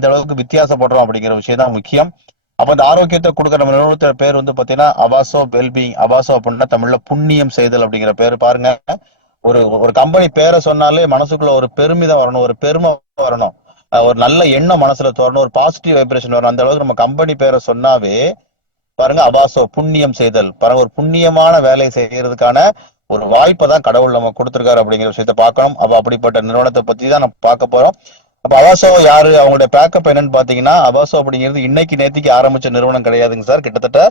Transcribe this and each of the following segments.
எந்த அளவுக்கு வித்தியாசப்படுறோம் அப்படிங்கிற விஷயம் தான் முக்கியம். அப்ப இந்த ஆரோக்கியத்தை கொடுக்குற நம்ம நிறுவனத்தோட பேர் வந்து பாத்தீங்கன்னா அவாசோ வெல்பீயிங். அவாசோ அப்படின்னா தமிழ்ல புண்ணியம் செய்தல் அப்படிங்கிற பேரு. பாருங்க, ஒரு ஒரு கம்பெனி பேரை சொன்னாலே மனசுக்குள்ள ஒரு பெருமிதம் வரணும், ஒரு பெருமை வரணும், ஒரு நல்ல எண்ணம் மனசுல தோறணும், ஒரு பாசிட்டிவ் வைப்ரேஷன் வரணும். அந்த அளவுக்கு நம்ம கம்பெனி பேரை சொன்னாவே பாருங்க, அபாசோ புண்ணியம் செய்தல். பாருங்க, ஒரு புண்ணியமான வேலையை செய்யறதுக்கான ஒரு வாய்ப்பை தான் கடவுள் நம்ம கொடுத்திருக்காரு அப்படிங்கிற விஷயத்த பார்க்கணும். அப்ப அப்படிப்பட்ட நிறுவனத்தை பத்தி தான் நம்ம பார்க்க போறோம். அப்ப அபாசோ யாரு, அவங்களுடைய பேக்கப் என்னன்னு பாத்தீங்கன்னா, அபாசோ அப்படிங்கிறது இன்னைக்கு நேத்திக்கு ஆரம்பிச்ச நிறுவனம் கிடையாதுங்க சார். கிட்டத்தட்ட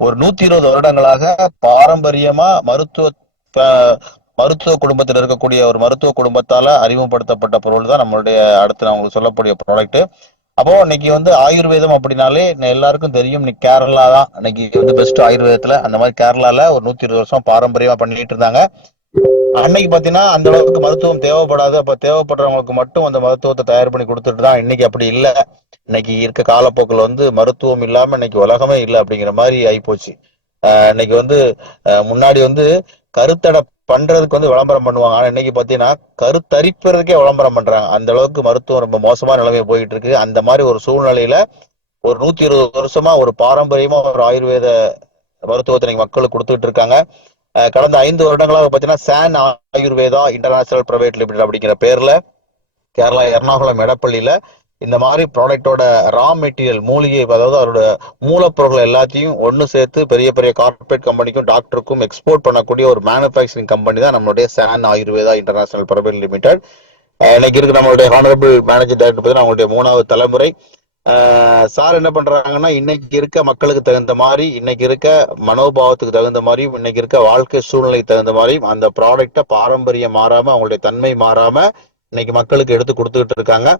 ஒரு 120 வருடங்களாக பாரம்பரியமா மருத்துவ குடும்பத்தில் இருக்கக்கூடிய ஒரு மருத்துவ குடும்பத்தால அறிமுகப்படுத்தப்பட்ட பொருள் தான் நம்மளுடைய அடுத்து நான் உங்களுக்கு சொல்லக்கூடிய ப்ராடக்ட். அப்போ இன்னைக்கு வந்து ஆயுர்வேதம் அப்படின்னாலே எல்லாருக்கும் தெரியும், இன்னைக்கு கேரளா தான் இன்னைக்கு வந்து பெஸ்ட் ஆயுர்வேதத்துல. அந்த மாதிரி கேரளால ஒரு 120 வருஷம் பாரம்பரியமா பண்ணிட்டு இருந்தாங்க. அன்னைக்கு பாத்தீங்கன்னா அந்த அளவுக்கு மருத்துவம் தேவைப்படாது. அப்ப தேவைப்படுறவங்களுக்கு மட்டும் அந்த மருத்துவத்தை தயார் பண்ணி கொடுத்துட்டு தான். இன்னைக்கு அப்படி இல்லை. இன்னைக்கு இருக்க காலப்போக்கில் வந்து மருத்துவம் இல்லாம இன்னைக்கு உலகமே இல்லை அப்படிங்கிற மாதிரி ஆயிப்போச்சு. இன்னைக்கு வந்து முன்னாடி வந்து கருத்தடை பண்றதுக்கு வந்து விளம்பரம் பண்ணுவாங்க. ஆனா இன்னைக்கு பாத்தீங்கன்னா கருத்தரிப்பதற்கே விளம்பரம் பண்றாங்க. அந்த அளவுக்கு மருத்துவம் ரொம்ப மோசமான நிலைமை போயிட்டு இருக்கு. அந்த மாதிரி ஒரு சூழ்நிலையில ஒரு 120 வருஷமா ஒரு பாரம்பரியமா ஒரு ஆயுர்வேத மருத்துவத்தை நீங்க மக்களுக்கு கொடுத்துட்டு இருக்காங்க. கடந்த 5 வருடங்களாக பாத்தீங்கன்னா San Ayurveda international private limited அப்படிங்கிற பேர்ல கேரளா எர்ணாகுளம் எடப்பள்ளியில இந்த மாதிரி ப்ராடக்டோட ரா மெட்டீரியல் மூலிகை, அதாவது அவரோட மூலப்பொருட்கள் எல்லாத்தையும் ஒன்று சேர்த்து பெரிய பெரிய கார்பரேட் கம்பெனிக்கும் டாக்டருக்கும் எக்ஸ்போர்ட் பண்ணக்கூடிய ஒரு மேனுஃபேக்சரிங் கம்பெனி தான் நம்மளுடைய San Ayurveda international private limited. இன்னைக்கு இருக்கு நம்மளுடைய ஹானரபிள் மேனேஜிங் டைரக்டர் பார்த்தீங்கன்னா அவங்களுடைய 3வது தலைமுறை. சார் என்ன பண்றாங்கன்னா, இன்னைக்கு இருக்க மக்களுக்கு தகுந்த மாதிரி, இன்னைக்கு இருக்க மனோபாவத்துக்கு தகுந்த மாதிரியும், இன்னைக்கு இருக்க வாழ்க்கை சூழ்நிலைக்கு தகுந்த மாதிரியும் அந்த ப்ராடக்டை பாரம்பரியம் மாறாம, அவங்களுடைய தன்மை மாறாம இன்னைக்கு மக்களுக்கு எடுத்து கொடுத்துக்கிட்டு இருக்காங்க.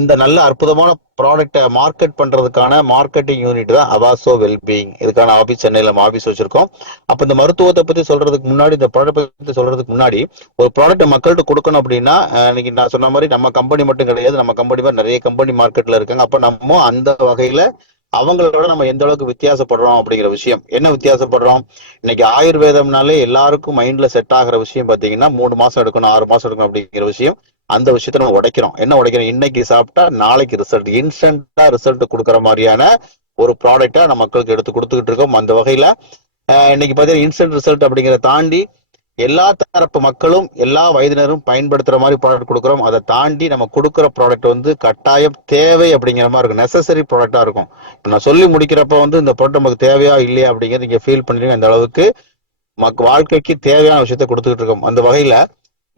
இந்த நல்ல அற்புதமான ப்ராடக்டை மார்க்கெட் பண்றதுக்கான மார்க்கெட்டிங் யூனிட் தான் அவாசோ வெல்பீயிங். இதுக்கான ஆபீஸ் சென்னையில நம்ம ஆபீஸ் வச்சிருக்கோம். அப்ப இந்த மருத்துவத்தை பத்தி சொல்றதுக்கு முன்னாடி, இந்த ப்ராடக்ட் பத்தி சொல்றதுக்கு முன்னாடி, ஒரு ப்ராடக்ட் மக்கள்கிட்ட கொடுக்கணும் அப்படின்னா, இன்னைக்கு நான் சொன்ன மாதிரி நம்ம கம்பெனி மட்டும் கிடையாது, நம்ம கம்பெனி மாதிரி நிறைய கம்பெனி மார்க்கெட்ல இருக்காங்க. அப்ப நம்ம அந்த வகையில அவங்களோட நம்ம எந்த அளவுக்கு வித்தியாசப்படுறோம் அப்படிங்கிற விஷயம். என்ன வித்தியாசப்படுறோம்? இன்னைக்கு ஆயுர்வேதம்னாலே எல்லாருக்கும் மைண்ட்ல செட் ஆகிற விஷயம் பாத்தீங்கன்னா 3 மாசம் எடுக்கணும், 6 மாசம் எடுக்கணும் அப்படிங்கிற விஷயம். அந்த விஷயத்த நம்ம உடைக்கிறோம். என்ன உடைக்கிறோம்? இன்னைக்கு சாப்பிட்டா நாளைக்கு ரிசல்ட், இன்ஸ்டன்டா ரிசல்ட் கொடுக்குற மாதிரியான ஒரு ப்ராடக்டா நம்ம மக்களுக்கு எடுத்து கொடுத்துக்கிட்டு இருக்கோம். அந்த வகையில இன்னைக்கு பாத்தீங்கன்னா இன்ஸ்டன்ட் ரிசல்ட் அப்படிங்கிறத தாண்டி எல்லா தரப்பு மக்களும் எல்லா வயதினரும் பயன்படுத்துற மாதிரி ப்ராடக்ட் கொடுக்குறோம். அதை தாண்டி நம்ம கொடுக்குற ப்ராடக்ட் வந்து கட்டாயம் தேவை அப்படிங்கிற மாதிரி இருக்கும், நெசசரி ப்ராடக்டா இருக்கும். இப்போ நான் சொல்லி முடிக்கிறப்ப வந்து இந்த ப்ராடக்ட் நமக்கு தேவையா இல்லையா அப்படிங்கிறது நீங்க ஃபீல் பண்ணிட்டு அந்த அளவுக்கு வாழ்க்கைக்கு தேவையான விஷயத்த கொடுத்துக்கிட்டு இருக்கோம். அந்த வகையில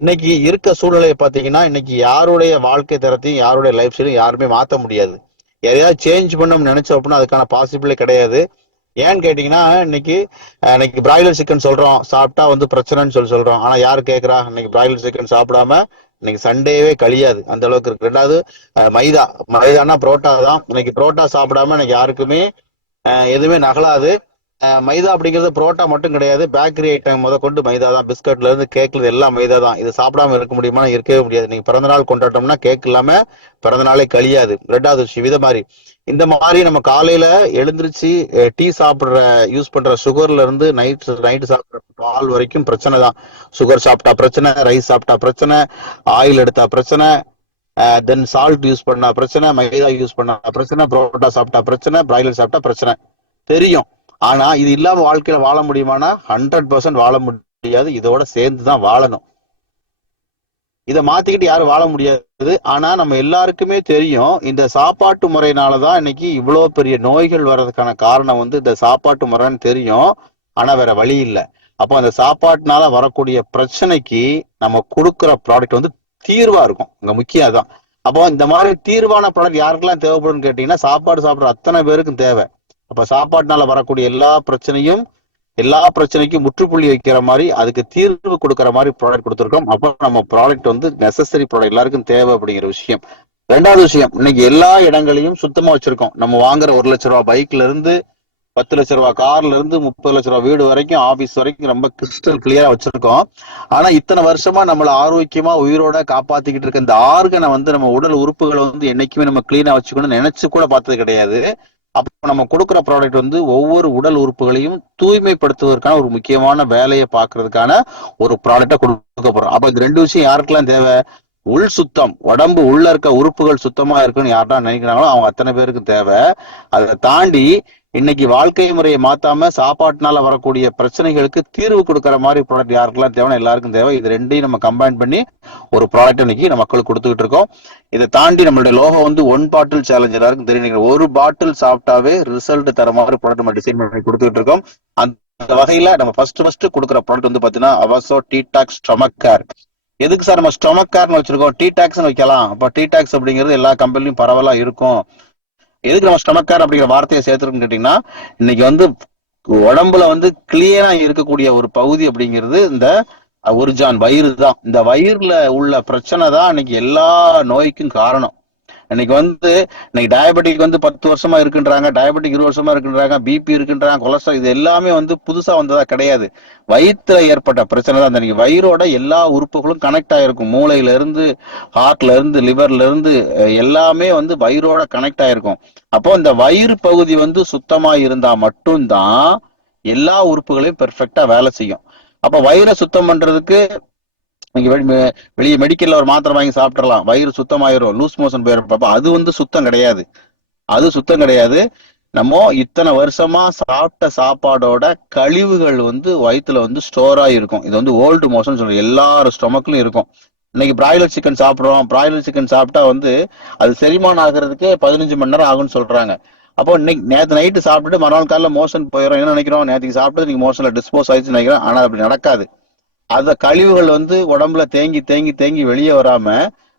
இன்னைக்கு இருக்க சூழ்நிலையை பாத்தீங்கன்னா, இன்னைக்கு யாருடைய வாழ்க்கை தரத்தையும் யாருடைய லைஃப் ஸ்டைலையும் யாருமே மாற்ற முடியாது. எதையாவது சேஞ்ச் பண்ணணும்னு நினைச்சோம் அப்படின்னா அதுக்கான பாசிபிளே கிடையாது. ஏன்னு கேட்டீங்கன்னா, இன்னைக்கு பிராய்லர் சிக்கன் சொல்றோம், சாப்பிட்டா வந்து பிரச்சனைன்னு சொல்றோம். ஆனா யாரு கேட்கறா? இன்னைக்கு பிராய்லர் சிக்கன் சாப்பிடாம இன்னைக்கு சண்டேவே கழியாது, அந்த அளவுக்கு இருக்கு. ரெண்டாவது மைதானா புரோட்டா தான். இன்னைக்கு புரோட்டா சாப்பிடாம இன்னைக்கு யாருக்குமே எதுவுமே நகலாது. மைதா அப்படிங்கிறது புரோட்டா மட்டும் கிடையாது, பேக்கரி ஐட்டம் முத கொண்டு மைதா தான். பிஸ்கட்ல இருந்து கேக்ல எல்லாம் மைதா தான். இது சாப்பிடாம இருக்க முடியுமா? இருக்கவே முடியாது. நீங்க பிறந்த நாள் கொண்டாட்டோம்னா கேக் இல்லாம பிறந்த நாளே கழியாது. ரெண்டாவது விஷயம் இதை மாதிரி இந்த மாதிரி நம்ம காலையில எழுந்திருச்சு டீ சாப்பிடுற யூஸ் பண்ற சுகர்ல இருந்து நைட்டு சாப்பிடுற பால் வரைக்கும் பிரச்சனை தான். சுகர் சாப்பிட்டா பிரச்சனை, ரைஸ் சாப்பிட்டா பிரச்சனை, ஆயில் எடுத்தா பிரச்சனை, தென் சால்ட் யூஸ் பண்ணா பிரச்சனை, மைதா யூஸ் பண்ணா பிரச்சனை, புரோட்டா சாப்பிட்டா பிரச்சனை, பிராய்லர் சாப்பிட்டா பிரச்சனை தெரியும். ஆனா இது இல்லாம வாழ்க்கையில வாழ முடியுமானா 100% வாழ முடியாது. இதோட சேர்ந்துதான் வாழணும். இதை மாத்திக்கிட்டு யாரும் வாழ முடியாது. ஆனா நம்ம எல்லாருக்குமே தெரியும், இந்த சாப்பாட்டு முறையினாலதான் இன்னைக்கு இவ்வளவு பெரிய நோய்கள் வர்றதுக்கான காரணம் வந்து இந்த சாப்பாட்டு முறைன்னு தெரியும். ஆனா வேற வழி இல்லை. அப்போ அந்த சாப்பாட்டுனால வரக்கூடிய பிரச்சனைக்கு நம்ம கொடுக்குற ப்ராடக்ட் வந்து தீர்வா இருக்கும். இங்க முக்கியம் அதான். அப்போ இந்த மாதிரி தீர்வான ப்ராடக்ட் யாருக்கெல்லாம் தேவைப்படும் கேட்டீங்கன்னா, சாப்பாடு சாப்பிட்ற அத்தனை பேருக்கும் தேவை. அப்ப சாப்பாட்டுனால வரக்கூடிய எல்லா பிரச்சனைக்கும் முற்றுப்புள்ளி வைக்கிற மாதிரி, அதுக்கு தீர்வு கொடுக்கற மாதிரி ப்ராடக்ட் கொடுத்துருக்கோம். அப்ப நம்ம ப்ராடக்ட் வந்து நெசசரி ப்ராடக்ட், எல்லாருக்கும் தேவை அப்படிங்கிற விஷயம். ரெண்டாவது விஷயம், இன்னைக்கு எல்லா இடங்களையும் சுத்தமா வச்சிருக்கோம். நம்ம வாங்குற 1 லட்ச ரூபாய் பைக்ல இருந்து 10 லட்ச ரூபாய் கார்ல இருந்து 30 லட்ச ரூபாய் வீடு வரைக்கும், ஆபீஸ் வரைக்கும் ரொம்ப கிறிஸ்டல் கிளியரா வச்சிருக்கோம். ஆனா இத்தனை வருஷமா நம்மள ஆரோக்கியமா உயிரோட காப்பாத்திக்கிட்டு இருக்க இந்த ஆர்கனை வந்து, நம்ம உடல் உறுப்புகளை வந்து என்னைக்குமே நம்ம கிளீனா வச்சுக்கணும்னு நினைச்சு கூட பார்த்தது கிடையாது. அப்ப நம்ம கொடுக்குற ப்ராடக்ட் வந்து ஒவ்வொரு உடல் உறுப்புகளையும் தூய்மைப்படுத்துவதற்கான ஒரு முக்கியமான வேலையை பார்க்கறதுக்கான ஒரு ப்ராடக்டா கொடுக்க போறோம். அப்ப இந்த 2 விஷயம் யாருக்கெல்லாம் தேவை? உள் சுத்தம், உடம்பு உள்ள இருக்க உறுப்புகள் சுத்தமா இருக்குன்னு யார்டா நினைக்கிறாங்களோ அவங்க அத்தனை பேருக்கு தேவை. அதை தாண்டி இன்னைக்கு வாழ்க்கை முறையை மாத்தாம சாப்பாட்டுனால வரக்கூடிய பிரச்சனைகளுக்கு தீர்வு கொடுக்கற மாதிரி ப்ராடக்ட் யாருக்கெல்லாம் தேவை, எல்லாருக்கும் தேவை. இது ரெண்டையும் நம்ம கம்பைன் பண்ணி ஒரு ப்ராடக்ட் இன்னைக்கு நம்ம மக்களுக்கு கொடுத்துக்கிட்டு இருக்கோம். இதை தாண்டி நம்மளுடைய லோகோ வந்து 1 பாட்டில் சேலஞ்ச், எல்லாருக்கும் தெரியும். ஒரு பாட்டில் சாப்பிட்டாவே ரிசல்ட் தர மாதிரி ப்ராடக்ட் நம்ம டிசைன் பண்ணி கொடுத்துக்கிட்டு இருக்கோம். அந்த வகையில நம்ம ஃபர்ஸ்ட் கொடுக்குற ப்ராடக்ட் வந்து பாத்தீங்கன்னா அவசோ டீடாக்ஸ் ஸ்டொமக் கேர். எதுக்கு சார் நம்ம ஸ்டொமக் கேர்னு வச்சிருக்கோம், டீடாக்ஸ் வைக்கலாம்? அப்ப டீடாக்ஸ் அப்படிங்கிறது எல்லா கம்பெனிலும் பரவலா இருக்கும். எதுக்கு நம்ம ஸ்டொமக் கேர் அப்படிங்கிற வார்த்தையை சேர்த்துருக்குன்னு கேட்டீங்கன்னா, இன்னைக்கு வந்து உடம்புல வந்து கிளியரா இருக்கக்கூடிய ஒரு பகுதி அப்படிங்கிறது இந்த உர்ஜான் வயிறு தான். இந்த வயிறுல உள்ள பிரச்சனை தான் இன்னைக்கு எல்லா நோய்க்கும் காரணம். இன்னைக்கு வந்து இன்னைக்கு டயபெட்டிக் வந்து 10 வருஷமா இருக்குன்றாங்க, டயபெட்டிக் 20 வருஷமா இருக்குன்றாங்க, பிபி இருக்குன்றாங்க, கொலஸ்ட்ரால், இது எல்லாமே வந்து புதுசா வந்ததா கிடையாது. வயிற்றுல ஏற்பட்ட பிரச்சனை தான். இன்னைக்கு வயிறோட எல்லா உறுப்புகளும் கனெக்ட் ஆயிருக்கும். மூளையில இருந்து, ஹார்ட்ல இருந்து, லிவர்ல இருந்து எல்லாமே வந்து வயிறோட கனெக்ட் ஆயிருக்கும். அப்போ இந்த வயிறு பகுதி வந்து சுத்தமா இருந்தா மட்டும்தான் எல்லா உறுப்புகளையும் பெர்ஃபெக்டா வேலை செய்யும். அப்ப வயிறை சுத்தம் பண்றதுக்கு நீங்க வெளியே மெடிக்கல்ல ஒரு மாத்திரை வாங்கி சாப்பிடலாம், வயிறு சுத்தமாயிரும், லூஸ் மோஷன் போயிடும். அது வந்து சுத்தம் கிடையாது. அது சுத்தம் கிடையாது. நம்ம இத்தனை வருஷமா சாப்பிட்ட சாப்பாடோட கழிவுகள் வந்து வயிற்றுல வந்து ஸ்டோர் ஆகிருக்கும். இது வந்து ஓல்டு மோஷன் சொல்றோம், எல்லாரும் ஸ்டொமக்லயும் இருக்கும். இன்னைக்கு பிராய்லர் சிக்கன் சாப்பிடுறோம், பிராய்லர் சிக்கன் சாப்பிட்டா வந்து அது செரிமானம் ஆகுறதுக்கு 15 மணி நேரம் ஆகும்னு சொல்றாங்க. அப்போ இன்னைக்கு நேற்று நைட்டு சாப்பிட்டுட்டு மறுநாள் காலைல மோஷன் போயிடும். என்ன நினைக்கிறோம், நேற்றுக்கு சாப்பிட்டு நீங்க மோஷன்ல டிஸ்போஸ் ஆயிடுச்சு நினைக்கிறோம். ஆனா அப்படி நடக்காது. அந்த கழிவுகள் வந்து உடம்புல தேங்கி தேங்கி தேங்கி வெளியே வராம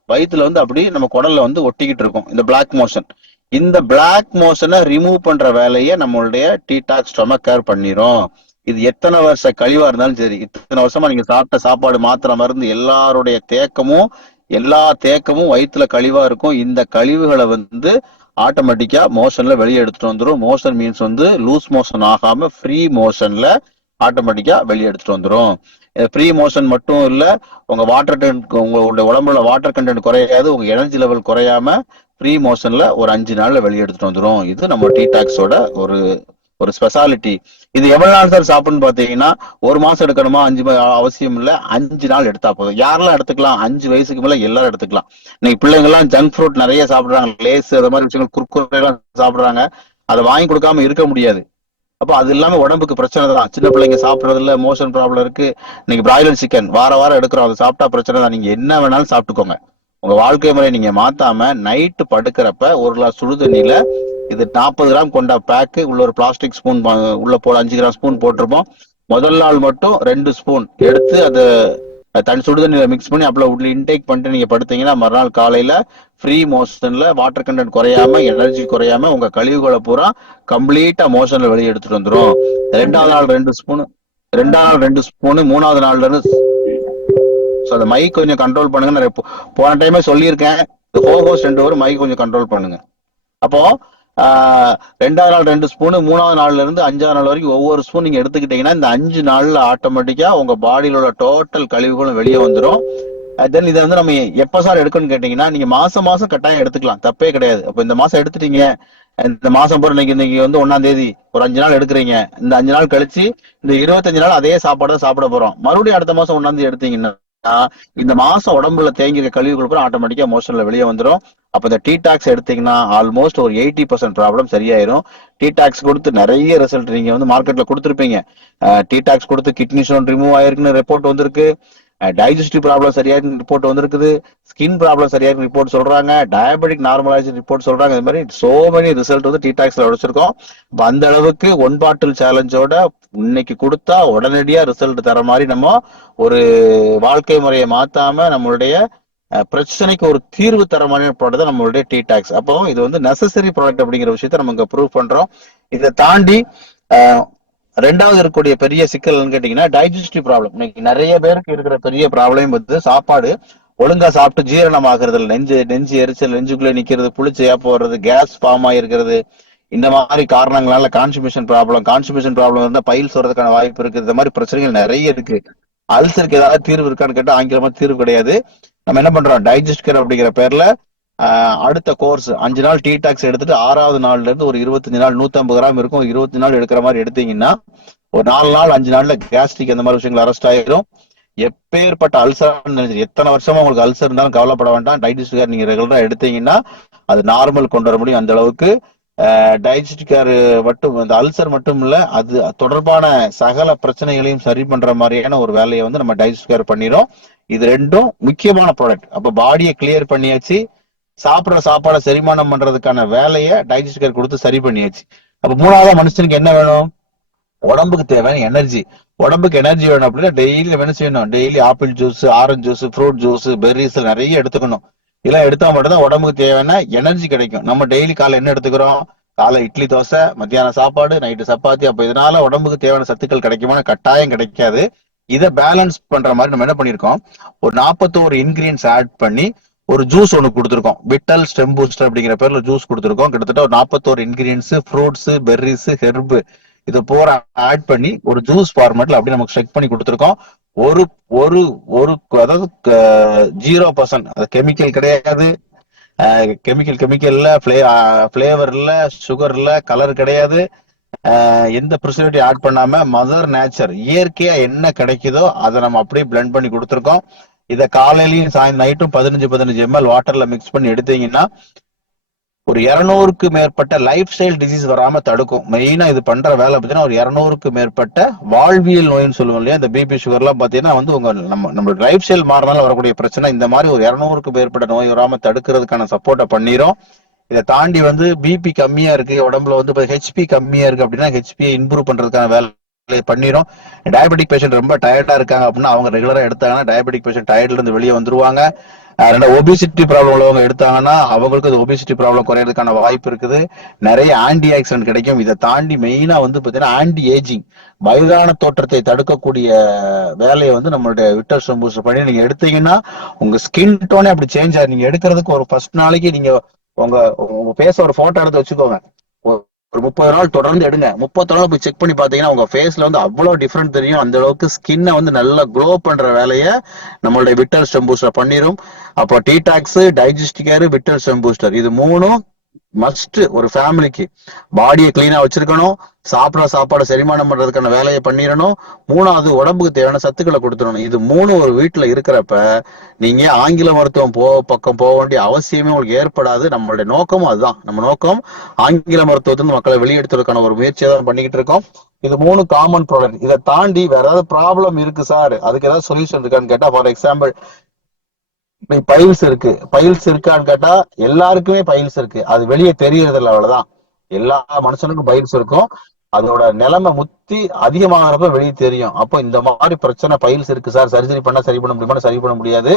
வயிற்றுல வந்து அப்படி நம்ம குடல்ல வந்து ஒட்டிக்கிட்டு இருக்கும், இந்த பிளாக் மோஷன். இந்த பிளாக் மோஷனை ரிமூவ் பண்ற வேலையை நம்மளுடைய டீடாக்ஸ் ஸ்டொமக் கேர் பண்ணிரும். இது எத்தனை வருஷ கழிவா இருந்தாலும் சரி, இத்தனை வருஷமா நீங்க சாப்பிட்ட சாப்பாடு, மாத்திரை, மருந்து, எல்லா தேக்கமும் வயிற்றுல கழிவா இருக்கும். இந்த கழிவுகளை வந்து ஆட்டோமேட்டிக்கா மோஷன்ல வெளியே எடுத்துட்டு வந்துடும். மோஷன் மீன்ஸ் வந்து லூஸ் மோஷன் ஆகாம ஃப்ரீ மோஷன்ல ஆட்டோமேட்டிக்கா வெளியே எடுத்துட்டு வந்துடும். ஃப்ரீ மோஷன் மட்டும் இல்ல, உங்க வாட்டர் உங்களுடைய உடம்புல வாட்டர் கண்டென்ட் குறையாது, உங்க எனர்ஜி லெவல் குறையாம ஃப்ரீ மோஷன்ல ஒரு 5 நாள்ல வெளியே எடுத்துட்டு வந்துடும். இது நம்ம டீடாக்ஸோட ஒரு ஒரு ஸ்பெஷாலிட்டி. இது எவ்வளவு நாள் சார் சாப்பிடுன்னு பாத்தீங்கன்னா, 1 மாசம் எடுக்கணுமா, 5 அவசியம் இல்ல, 5 நாள் எடுத்தா போதும். யாரெல்லாம் எடுத்துக்கலாம், 5 வயசுக்கு மேல எல்லாரும் எடுத்துக்கலாம். இன்னைக்கு பிள்ளைங்க எல்லாம் ஜங்க் ஃப்ரூட் நிறைய சாப்பிடுறாங்க, லேஸ் அது மாதிரி விஷயங்கள், குர்குரே எல்லாம் சாப்பிடுறாங்க. அதை வாங்கி கொடுக்காம இருக்க முடியாது. அப்போ அது இல்லாம உடம்புக்கு பிரச்சனை தான். சின்ன பிள்ளைங்க சாப்பிடறதுல மோஷன் ப்ராப்ளம் இருக்கு. இன்னைக்கு பிராய்லர் சிக்கன் வாரம் எடுக்கிறோம், அதை சாப்பிட்டா பிரச்சனை தான். நீங்க என்ன வேணாலும் சாப்பிட்டுக்கோங்க, உங்க வாழ்க்கை முறை நீங்க மாத்தாம நைட்டு படுக்கிறப்ப 1 கிளாஸ் சுடு தண்ணியில, இது 40 கிராம் கொண்ட பேக்கு உள்ள ஒரு பிளாஸ்டிக் ஸ்பூன் உள்ள 5 கிராம் ஸ்பூன் போட்டிருப்போம். முதல் நாள் மட்டும் 2 ஸ்பூன் எடுத்து அதை சுடு தண்ணியில மிக்ஸ் பண்ணி அப்பல உள்ள இன்டேக் பண்ணிட்டு நீங்க படுத்தீங்கன்னா மறுநாள் காலையில ஃப்ரீ மோஷன்ல வாட்டர் கண்டென்ட் குறையாம, எனர்ஜி குறையாம உங்க கழிவுகளை பூரா கம்ப்ளீட்டா மோஷன்ல வெளியே எடுத்துட்டு வந்துடும். 2வது நாள் 2 ஸ்பூன், 2வது நாள் 2 ஸ்பூன், 3வது நாள்ல இருந்து அந்த மைக் கொஞ்சம் கண்ட்ரோல் பண்ணுங்க. நான் போன டைமே சொல்லியிருக்கேன், ஹோஸ்ட் 2 வரும், மைக் கொஞ்சம் கண்ட்ரோல் பண்ணுங்க. அப்போ 2வது நாள் 2 ஸ்பூனு, 3வது நாள்ல இருந்து 5வது நாள் வரைக்கும் ஒவ்வொரு ஸ்பூன் நீங்க எடுத்துக்கிட்டீங்கன்னா இந்த 5 நாள்ல ஆட்டோமேட்டிக்கா உங்க பாடியில உள்ள டோட்டல் கழிவுகளும் வெளியே வந்துடும். தென் இதை வந்து நம்ம எப்ப சார் எடுக்கணும்னு கேட்டீங்கன்னா, நீங்க மாசம் கட்டாயம் எடுத்துக்கலாம், தப்பே கிடையாது. அப்ப இந்த மாசம் எடுத்துட்டீங்க, இந்த மாசம் பூரா இன்னைக்கு வந்து 1ஆம் தேதி ஒரு 5 நாள் எடுக்கிறீங்க. இந்த 5 நாள் கழிச்சு இந்த 25 நாள் அதே சாப்பாடு சாப்பிட போறோம். மறுபடியும் அடுத்த மாசம் 1ஆம் தேதி எடுத்தீங்கன்னா இந்த மாசம் உடம்புல தேங்கிற கழிவுகள் ஆட்டோமேட்டிக்கா மோஷன்ல வெளியே வந்துடும். அப்ப இந்த டீடாக்ஸ் எடுத்தீங்கன்னா ஆல்மோஸ்ட் ஒரு 80% ப்ராப்ளம் சரியாயிரும். டீடாக்ஸ் கொடுத்து நிறைய ரிசல்ட் நீங்க வந்து மார்க்கெட்ல கொடுத்துருப்பீங்க. டீடாக்ஸ் கொடுத்து கிட்னி ஸ்டோன் ரிமூவ் ஆயிருக்குன்னு ரிப்போர்ட் வந்திருக்கு, டைஜஸ்டிவ் ப்ராப்ளம் சரியாயிருக்கு ரிப்போர்ட் வந்திருக்குது, ஸ்கின் ப்ராப்ளம் சரியாயிருக்கு ரிப்போர்ட் சொல்றாங்க, டயபெட்டிக் நார்மலைஸ் ரிப்போர்ட் சொல்றாங்க. இது மாதிரி சோ மெனி ரிசல்ட் வந்து டீடாக்ஸ்ல உடைச்சிருக்கோம். அந்த அளவுக்கு 1 பாட்டில் சேலஞ்சோட இன்னைக்கு கொடுத்தா உடனடியா ரிசல்ட் தர மாதிரி நம்ம ஒரு வாழ்க்கை முறையை மாத்தாம நம்மளுடைய பிரச்சனைக்கு ஒரு தீர்வு தர மாதிரி ப்ராடக்ட் தான் நம்மளுடைய டீடாக்ஸ். அப்போ இது வந்து நெசசரி ப்ராடக்ட் அப்படிங்கிற விஷயத்த நம்ம இங்க ப்ரூவ் பண்றோம். இதை தாண்டி 2வது இருக்கக்கூடிய பெரிய சிக்கல் கேட்டீங்கன்னா டைஜஸ்டிவ் ப்ராப்ளம். இன்னைக்கு நிறைய பேருக்கு இருக்கிற பெரிய ப்ராப்ளம் வந்து சாப்பாடு ஒழுங்கா சாப்பிட்டு ஜீரணம் ஆகுறது, நெஞ்சு எரிச்சல், நெஞ்சுக்குள்ளே நிக்கிறது, புளிச்சையா போடுறது, கேஸ் ஃபார்ம் ஆகிருக்கிறது, இந்த மாதிரி காரணங்களால கான்ஸ்டிபேஷன் ப்ராப்ளம் இருந்தா பைல்ஸ் வரதுக்கான வாய்ப்பு இருக்கு. இந்த மாதிரி பிரச்சனைகள் நிறைய இருக்கு. அல்சருக்கு ஏதாவது தீர்வு இருக்கான்னு கேட்டா ஆங்கிலமா தீர்வு கிடையாது. நம்ம என்ன பண்றோம், டைஜஸ்ட் கேர் அப்படிங்கிற பேர்ல அடுத்த கோர்ஸ் 5 நாள் டீடாக்ஸ் எடுத்துட்டு 6வது நாள்ல இருந்து ஒரு 25 நாள் 150 கிராம் இருக்கும், 20 நாள் எடுக்கிற மாதிரி எடுத்தீங்கன்னா ஒரு 4 நாள் 5 நாள்ல கேஸ்ட்ரிக் அந்த மாதிரி விஷயங்கள் அரெஸ்ட் ஆயிரும். எப்பேற்பட்ட அல்சர், எத்தனை வருஷமா உங்களுக்கு அல்சர் இருந்தாலும் கவலைப்பட வேண்டாம். டைஜஸ்ட் கேர் நீங்க ரெகுலரா எடுத்தீங்கன்னா அது நார்மல் கொண்டு வர முடியும். அந்த அளவுக்கு டைஜஸ்ட் கேர் மட்டும், அந்த அல்சர் மட்டும் இல்ல, அது தொடர்பான சகல பிரச்சனைகளையும் சரி பண்ற மாதிரியான ஒரு வேலையை வந்து நம்ம டைஜஸ்ட் கேர் பண்ணிரும். இது ரெண்டும் முக்கியமான ப்ராடக்ட். அப்ப பாடியை கிளியர் பண்ணியாச்சு, சாப்பிடுற சாப்பாடை செரிமானம் பண்றதுக்கான வேலையை டைஜஸ்ட் கேர் கொடுத்து சரி பண்ணியாச்சு. அப்ப மூணாவது மனுஷனுக்கு என்ன வேணும்? உடம்புக்கு தேவையான எனர்ஜி. உடம்புக்கு எனர்ஜி வேணும் அப்படின்னா டெய்லி என்ன செய்யணும்? Daily apple juice, orange juice, fruit juice, Ferris நிறைய எடுத்துக்கணும். இதெல்லாம் எடுத்தா மட்டும்தான் உடம்புக்கு தேவையான எனர்ஜி கிடைக்கும். நம்ம டெய்லி காலை என்ன எடுத்துக்கிறோம்? காலை இட்லி தோசை, மத்தியானம் சாப்பாடு, நைட்டு சப்பாத்தி. அப்ப இதனால உடம்புக்கு தேவையான சத்துக்கள் கிடைக்குமான? கட்டாயம் கிடைக்காது. இதை பேலன்ஸ் பண்ற மாதிரி நம்ம என்ன பண்ணிருக்கோம்? ஒரு 41 இன்கிரியன்ஸ் ஆட் பண்ணி ஒரு ஜூஸ் ஒன்று கொடுத்துருக்கோம். விட்டல் ஸ்டெம் பூஸ்டர் அப்படிங்கிற பேர்ல ஜூஸ் கொடுத்துருக்கோம். கிட்டத்தட்ட ஒரு 41 இன்கிரியன்ஸ், ஃப்ரூட்ஸ், பெர்ரிஸ், ஹெர்பு, இது போற ஆட் பண்ணி ஒரு ஜூஸ் ஃபார்மேட்ல அப்படி நமக்கு செக் பண்ணி கொடுத்துருக்கோம். ஒரு ஒரு ஒரு அதாவது 0% கெமிக்கல் கிடையாது. கெமிக்கல்ல பிளேவர் இல்ல, சுகர் இல்ல, கலர் கிடையாது. எந்த ப்ரிசர்வேட்டிவ் ஆட் பண்ணாம மதர் நேச்சர் இயற்கையா என்ன கிடைக்குதோ அதை நம்ம அப்படியே பிளெண்ட் பண்ணி கொடுத்துருக்கோம். இதை காலையிலயும் நைட்டும் 15 ml வாட்டர்ல மிக்ஸ் பண்ணி எடுத்தீங்கன்னா ஒரு 200க்கு மேற்பட்ட லைஃப் ஸ்டைல் டிசீஸ் வராம தடுக்கும். மெயினா இது பண்ற வேலை பார்த்தீங்கன்னா ஒரு 200க்கு மேற்பட்ட வாழ்வியல் நோயின்னு சொல்லுவோம் இல்லையா, இந்த பிபி சுகர் எல்லாம் பாத்தீங்கன்னா வந்து உங்க நம்ம லைஃப் ஸ்டைல் மாறினாலும் வரக்கூடிய பிரச்சனை. இந்த மாதிரி ஒரு 200க்கு மேற்பட்ட நோய் வராம தடுக்கிறதுக்கான சப்போர்ட்டை பண்ணிரும். இதை தாண்டி வந்து பிபி கம்மியா இருக்கு, உடம்புல வந்து ஹெச்பி கம்மியா இருக்கு அப்படின்னா ஹெச்பியை இம்ப்ரூவ் பண்றதுக்கான வேலை பண்ணிரும். டயபெட்டிக் பேஷண்ட் ரொம்ப டயர்டா இருக்காங்க அப்படின்னா அவங்க ரெகுலரா எடுத்தாங்கன்னா டயபெட்டிக் பேஷண்ட் டயர்ட்ல இருந்து வெளியே வந்துருவாங்க. ஒபிசிட்டி ப்ராப்ளம் உள்ளவங்க எடுத்தாங்கன்னா அவங்களுக்கு அது ஒபிசிட்டி ப்ராப்ளம் குறையறதுக்கான வாய்ப்பு இருக்குது. நிறைய ஆன்டி ஆக்சிடென்ட் கிடைக்கும். இதை தாண்டி மெயினா வந்து பாத்தீங்கன்னா ஆன்டி ஏஜிங், வயதான தோற்றத்தை தடுக்கக்கூடிய வேலையை வந்து நம்மளுடைய விட்டல் ஸ்டெம் பூஸ்டர் பண்ணி நீங்க எடுத்தீங்கன்னா உங்க ஸ்கின் டோனே அப்படி சேஞ்ச் ஆகும். நீங்க எடுக்கிறதுக்கு ஒரு ஃபர்ஸ்ட் நாளைக்கு நீங்க உங்க உங்க ஃபேஸ் ஒரு போட்டோ எடுத்து வச்சுக்கோங்க. ஒரு 30 நாள் தொடர்ந்து எடுங்க. 30 நாள் போய் செக் பண்ணி பாத்தீங்கன்னா உங்க ஃபேஸ்ல வந்து அவ்வளவு டிஃபரெண்ட் தெரியும். அந்த அளவுக்கு ஸ்கின்னை வந்து நல்லா க்ளோ பண்ற வேலையை நம்மளுடைய விட்டல் ஸ்டெம் பூஸ்டர் பண்ணிரும். அப்போ detox, digest care, vital stem booster, இது மூணும் மஸ்ட் ஒரு ஃபேமிலிக்கு. பாடியை கிளீனா வச்சிருக்கணும், சாப்பிட்ற சாப்பாடு செரிமானம் பண்றதுக்கான வேலையை பண்ணிடணும், மூணாவது உடம்புக்கு தேவையான சத்துக்களை கொடுத்துடணும். இது மூணு ஒரு வீட்டுல இருக்கிறப்ப நீங்க ஆங்கில மருத்துவம் பக்கம் போக வேண்டிய அவசியமே உங்களுக்கு ஏற்படாது. நம்மளுடைய நோக்கமும் அதுதான். நம்ம நோக்கம் ஆங்கில மருத்துவத்திலிருந்து மக்களை வெளியெடுத்துவதற்கான ஒரு முயற்சியை தான் பண்ணிக்கிட்டு இருக்கோம். இது மூணு காமன் ப்ராடக்ட். இதை தாண்டி வேற ஏதாவது ப்ராப்ளம் இருக்கு சார், அதுக்கு ஏதாவது சொல்யூஷன் இருக்கான்னு கேட்டா, ஃபார் எக்ஸாம்பிள் பைல்ஸ் இருக்கு. பைல்ஸ் இருக்கான்னு கேட்டா எல்லாருக்குமே பைல்ஸ் இருக்கு, அது வெளியே தெரியறது இல்லை, அவ்வளவுதான். எல்லா மனுஷனுக்கும் பைல்ஸ் இருக்கும். அதோட நிலைமை முத்தி அதிகமாகிறப்ப வெளியே தெரியும். அப்போ இந்த மாதிரி பிரச்சனை பைல்ஸ் இருக்கு சார், சர்ஜரி பண்ணா சரி பண்ண முடியுமா? சரி பண்ண முடியாது.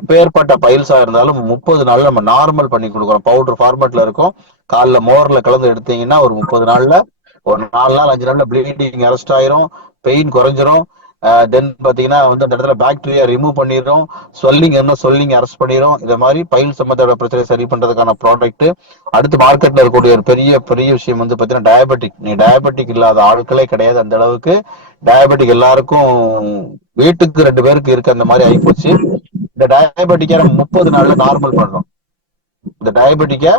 எப்பேற்பட்ட பைல்ஸா இருந்தாலும் 30 நாள்ல நம்ம நார்மல் பண்ணி கொடுக்குறோம். பவுடர் ஃபார்மேட்ல இருக்கும். காலைல மோர்ல கலந்து எடுத்தீங்கன்னா ஒரு 30 நாள்ல, ஒரு 4 நாள் 5 நாள்ல ப்ளீடிங் அரெஸ்ட் ஆயிரும், பெயின் குறைஞ்சிரும். தென் பாத்தீங்கன்னா வந்து அந்த இடத்துல பாக்டீரியா ரிமூவ் பண்ணிடும், ஸ்வெல்லிங் அரெஸ்ட் பண்ணிடும். இந்த மாதிரி பைல் சம்பந்தோட பிரச்சனை சரி பண்றதுக்கான ப்ராடக்ட். அடுத்து மார்க்கெட்ல இருக்கக்கூடிய ஒரு பெரிய பெரிய விஷயம் வந்து பாத்தீங்கன்னா டயபெட்டிக். நீ டயபெட்டிக் இல்லாத ஆட்களே கிடையாது. அந்த அளவுக்கு டயபெட்டிக் எல்லாருக்கும் வீட்டுக்கு 2 பேருக்கு இருக்கு, அந்த மாதிரி ஆயிப்போச்சு. இந்த டயபெட்டிக்கை நம்ம 30 நாள்ல நார்மல் பண்றோம். இந்த டயபெட்டிக்கை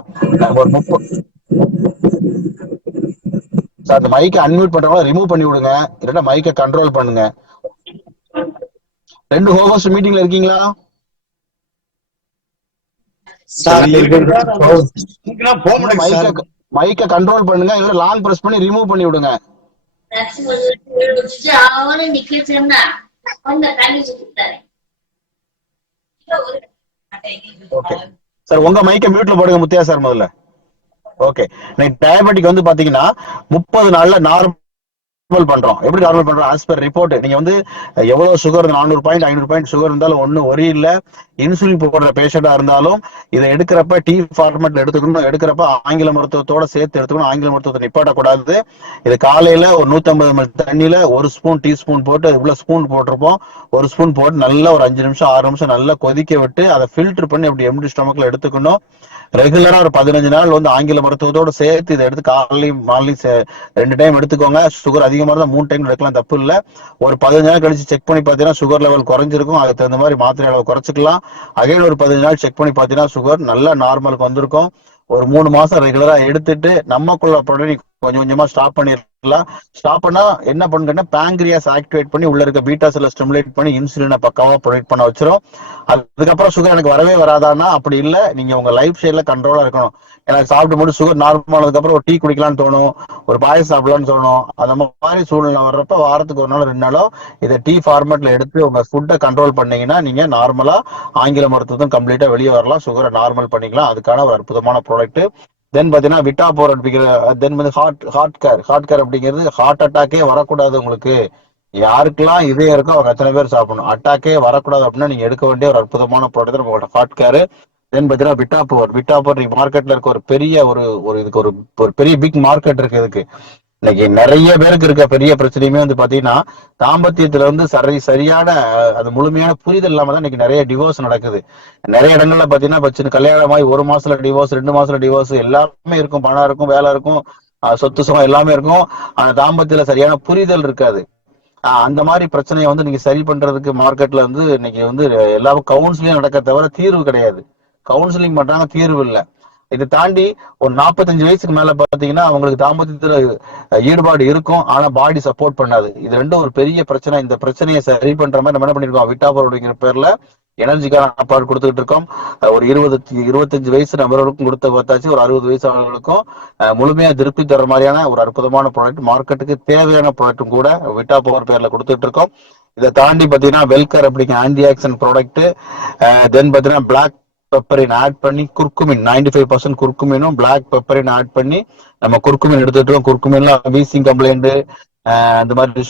ஒரு 30 சார், அந்த மைக்கை அன்மியூட் பண்றவங்க ரிமூவ் பண்ணி விடுங்க, இல்லைன்னா மைக்கை கண்ட்ரோல் பண்ணுங்க. 2 ஹோஸ்ட் மீட்டிங்ல இருக்கீங்களா? மைக்க கண்ட்ரோல் பண்ணுங்க, இல்ல லாங் பிரஸ் பண்ணி ரிமூவ் பண்ணி விடுங்க. ஓகே சார், உங்க மைக்க மியூட்ல போடுங்க முத்தியா சார் முதல்ல. ஓகே, டயபெட்டிக் வந்து பாத்தீங்கன்னா 30 நாள்ல நார்மல் பண்றோம். எப்படி நார்மல் பண்றோம்? ஆஸ் பர் ரிப்போர்ட் நீங்க வந்து எவ்வளவு சுகர், 400 பாயிண்ட் 500 பாயிண்ட் சுகர் இருந்தாலும் ஒண்ணு ஒரே இல்ல. இன்சுலின் போடுற பேஷண்டா இருந்தாலும் இதை எடுக்கிறப்ப டீ ஃபார்மேட்ல எடுத்துக்கணும். எடுக்கிறப்ப ஆங்கில மருத்துவத்தோட சேர்த்து எடுத்துக்கணும். ஆங்கில மருத்துவத்தை நிப்பாட்டக்கூடாது. இது காலையில ஒரு 150 ml தண்ணியில 1 ஸ்பூன் டீஸ்பூன் போட்டு, இவ்வளவு ஸ்பூன் போட்டிருப்போம், 1 ஸ்பூன் போட்டு நல்லா ஒரு 5 நிமிஷம் 6 நிமிஷம் நல்லா கொதிக்க விட்டு அதை ஃபில்டர் பண்ணி அப்படி எம்டி ஸ்டொமக்ல எடுத்துக்கணும். ரெகுலரா ஒரு 15 நாள் வந்து ஆங்கில மருத்துவத்தோட சேர்த்து இதை எடுத்து காலையும் மாலையும் 2 டைம் எடுத்துக்கோங்க. சுகர் அதிகமா இருந்தா 3 டைம் எடுக்கலாம், தப்பு இல்ல. ஒரு 15 நாள் கழிச்சு செக் பண்ணி பாத்தீங்கன்னா சுகர் லெவல் குறைஞ்சிருக்கும். அதுக்கு தகுந்த மாதிரி மாத்திரை அளவு குறைச்சிக்கலாம். அகைன் ஒரு 15 நாள் செக் பண்ணி பாத்தீங்கன்னா சுகர் நல்லா நார்மலுக்கு வந்திருக்கும். ஒரு 3 மாசம் ரெகுலரா எடுத்துட்டு நமக்குள்ள கொஞ்சம் கொஞ்சமா ஸ்டாப் பண்ணிடலாம். ஸ்டாப் பண்ணா என்ன பண்ணுங்கன்னா பேங்க்ரியாஸ் ஆக்டிவேட் பண்ணி உள்ள இருக்க பீட்டா செல்லை ஸ்டிமுலேட் பண்ணி இன்சுலினை பக்காவா ப்ரொடக்ட் பண்ண வச்சிரும். அதுக்கப்புறம் சுகர் எனக்கு வரவே வராதான்னா அப்படி இல்லை, நீங்க உங்க லைஃப் ஸ்டைல கண்ட்ரோலா இருக்கணும். எனக்கு சாப்பிட்டு போது சுகர் நார்மல் ஆனதுக்கு அப்புறம் ஒரு டீ குடிக்கலாம்னு தோணும், ஒரு பாயசம் சாப்பிடலாம்னு தோணும். அந்த மாதிரி சூழ்நிலை வர்றப்ப வாரத்துக்கு ஒரு நாள் 2 நாளோ இதை டீ ஃபார்மேட்ல எடுத்து உங்க ஃபுட்டை கண்ட்ரோல் பண்ணீங்கன்னா நீங்க நார்மலா ஆங்கில மருத்துவம் கம்ப்ளீட்டா வெளியே வரலாம், சுகரை நார்மல் பண்ணிக்கலாம். அதுக்கான ஒரு அற்புதமான ப்ராடக்ட். தென் பாத்தீங்கன்னா விட்டாபோர் அப்படிங்கிற, தென் வந்து ஹார்ட் கேர் அப்படிங்கிறது ஹார்ட் அட்டாக்கே வரக்கூடாது உங்களுக்கு. யாருக்கெல்லாம் இதே இருக்கோ அவங்க அத்தனை பேர் சாப்பிடணும். அட்டாக்கே வரக்கூடாது அப்படின்னா நீங்க எடுக்க வேண்டிய ஒரு அற்புதமான ப்ராடக்ட் நம்மளோட ஹார்ட் கேர். தென் பாத்தீங்கன்னா விட்டாபோர் நீங்க மார்க்கெட்ல இருக்க ஒரு பெரிய ஒரு இதுக்கு ஒரு பெரிய பிக் மார்க்கெட் இருக்கு இதுக்கு. இன்னைக்கு நிறைய பேருக்கு இருக்க பெரிய பிரச்சனையுமே வந்து பாத்தீங்கன்னா தாம்பத்தியத்துல வந்து சரியான அது முழுமையான புரிதல் இல்லாம தான் இன்னைக்கு நிறைய டிவோர்ஸ் நடக்குது. நிறைய இடங்கள்ல பாத்தீங்கன்னா சின்ன கல்யாணமாய் 1 மாசத்துல டிவோர்ஸ், 2 மாசத்துல டிவோர்ஸ், எல்லாமே இருக்கும், பணம் இருக்கும், வேலை இருக்கும், சொத்து சுகம் எல்லாமே இருக்கும். ஆனா தாம்பத்தியத்துல சரியான புரிதல் இருக்காது. அந்த மாதிரி பிரச்சனையை வந்து நீங்க சரி பண்றதுக்கு மார்க்கெட்ல வந்து இன்னைக்கு வந்து எல்லாரும் கவுன்சிலிங் நடக்க தவிர தீர்வு கிடையாது. கவுன்சிலிங் பண்றாங்க, தீர்வு இல்லை. இதை தாண்டி ஒரு 45 வயசுக்கு மேல பாத்தீங்கன்னா அவங்களுக்கு தாம்பத்தியத்துல ஈடுபாடு இருக்கும், ஆனா பாடி சப்போர்ட் பண்ணாது. இது ரெண்டும் ஒரு பெரிய பிரச்சனை. இந்த பிரச்சனையை சரி பண்ற மாதிரி நம்ம என்ன பண்ணிருக்கோம், விட்டாபோர் அப்படிங்கிற பேர்ல எனர்ஜிக்கான சாப்பாடு கொடுத்துட்டு இருக்கோம். ஒரு 25 வயசு நபர்களுக்கும் கொடுத்த பார்த்தாச்சு, ஒரு 60 வயசு ஆளுகளுக்கும் முழுமையா திருப்தி தர மாதிரியான ஒரு அற்புதமான ப்ராடக்ட், மார்க்கெட்டுக்கு தேவையான ப்ராடக்டும் கூட விட்டாபோர் பேர்ல கொடுத்துட்டு இருக்கோம். இதை தாண்டி பாத்தீங்கன்னா வெல்கர் அப்படிங்கிற ஆன்டி ஆக்சன் ப்ராடக்ட். தென் பாத்தீங்கன்னா பிளாக் பெப்பரின் ஆட் பண்ணி குர்குமின் 95% குர்குமினும் பிளாக் பெப்பரின் ஆட் பண்ணி நம்ம குர்குமின் எடுத்துட்டு இருக்கோம். குர்குமின்லாம் வீசிங் கம்ப்ளைண்ட், அந்த மாதிரி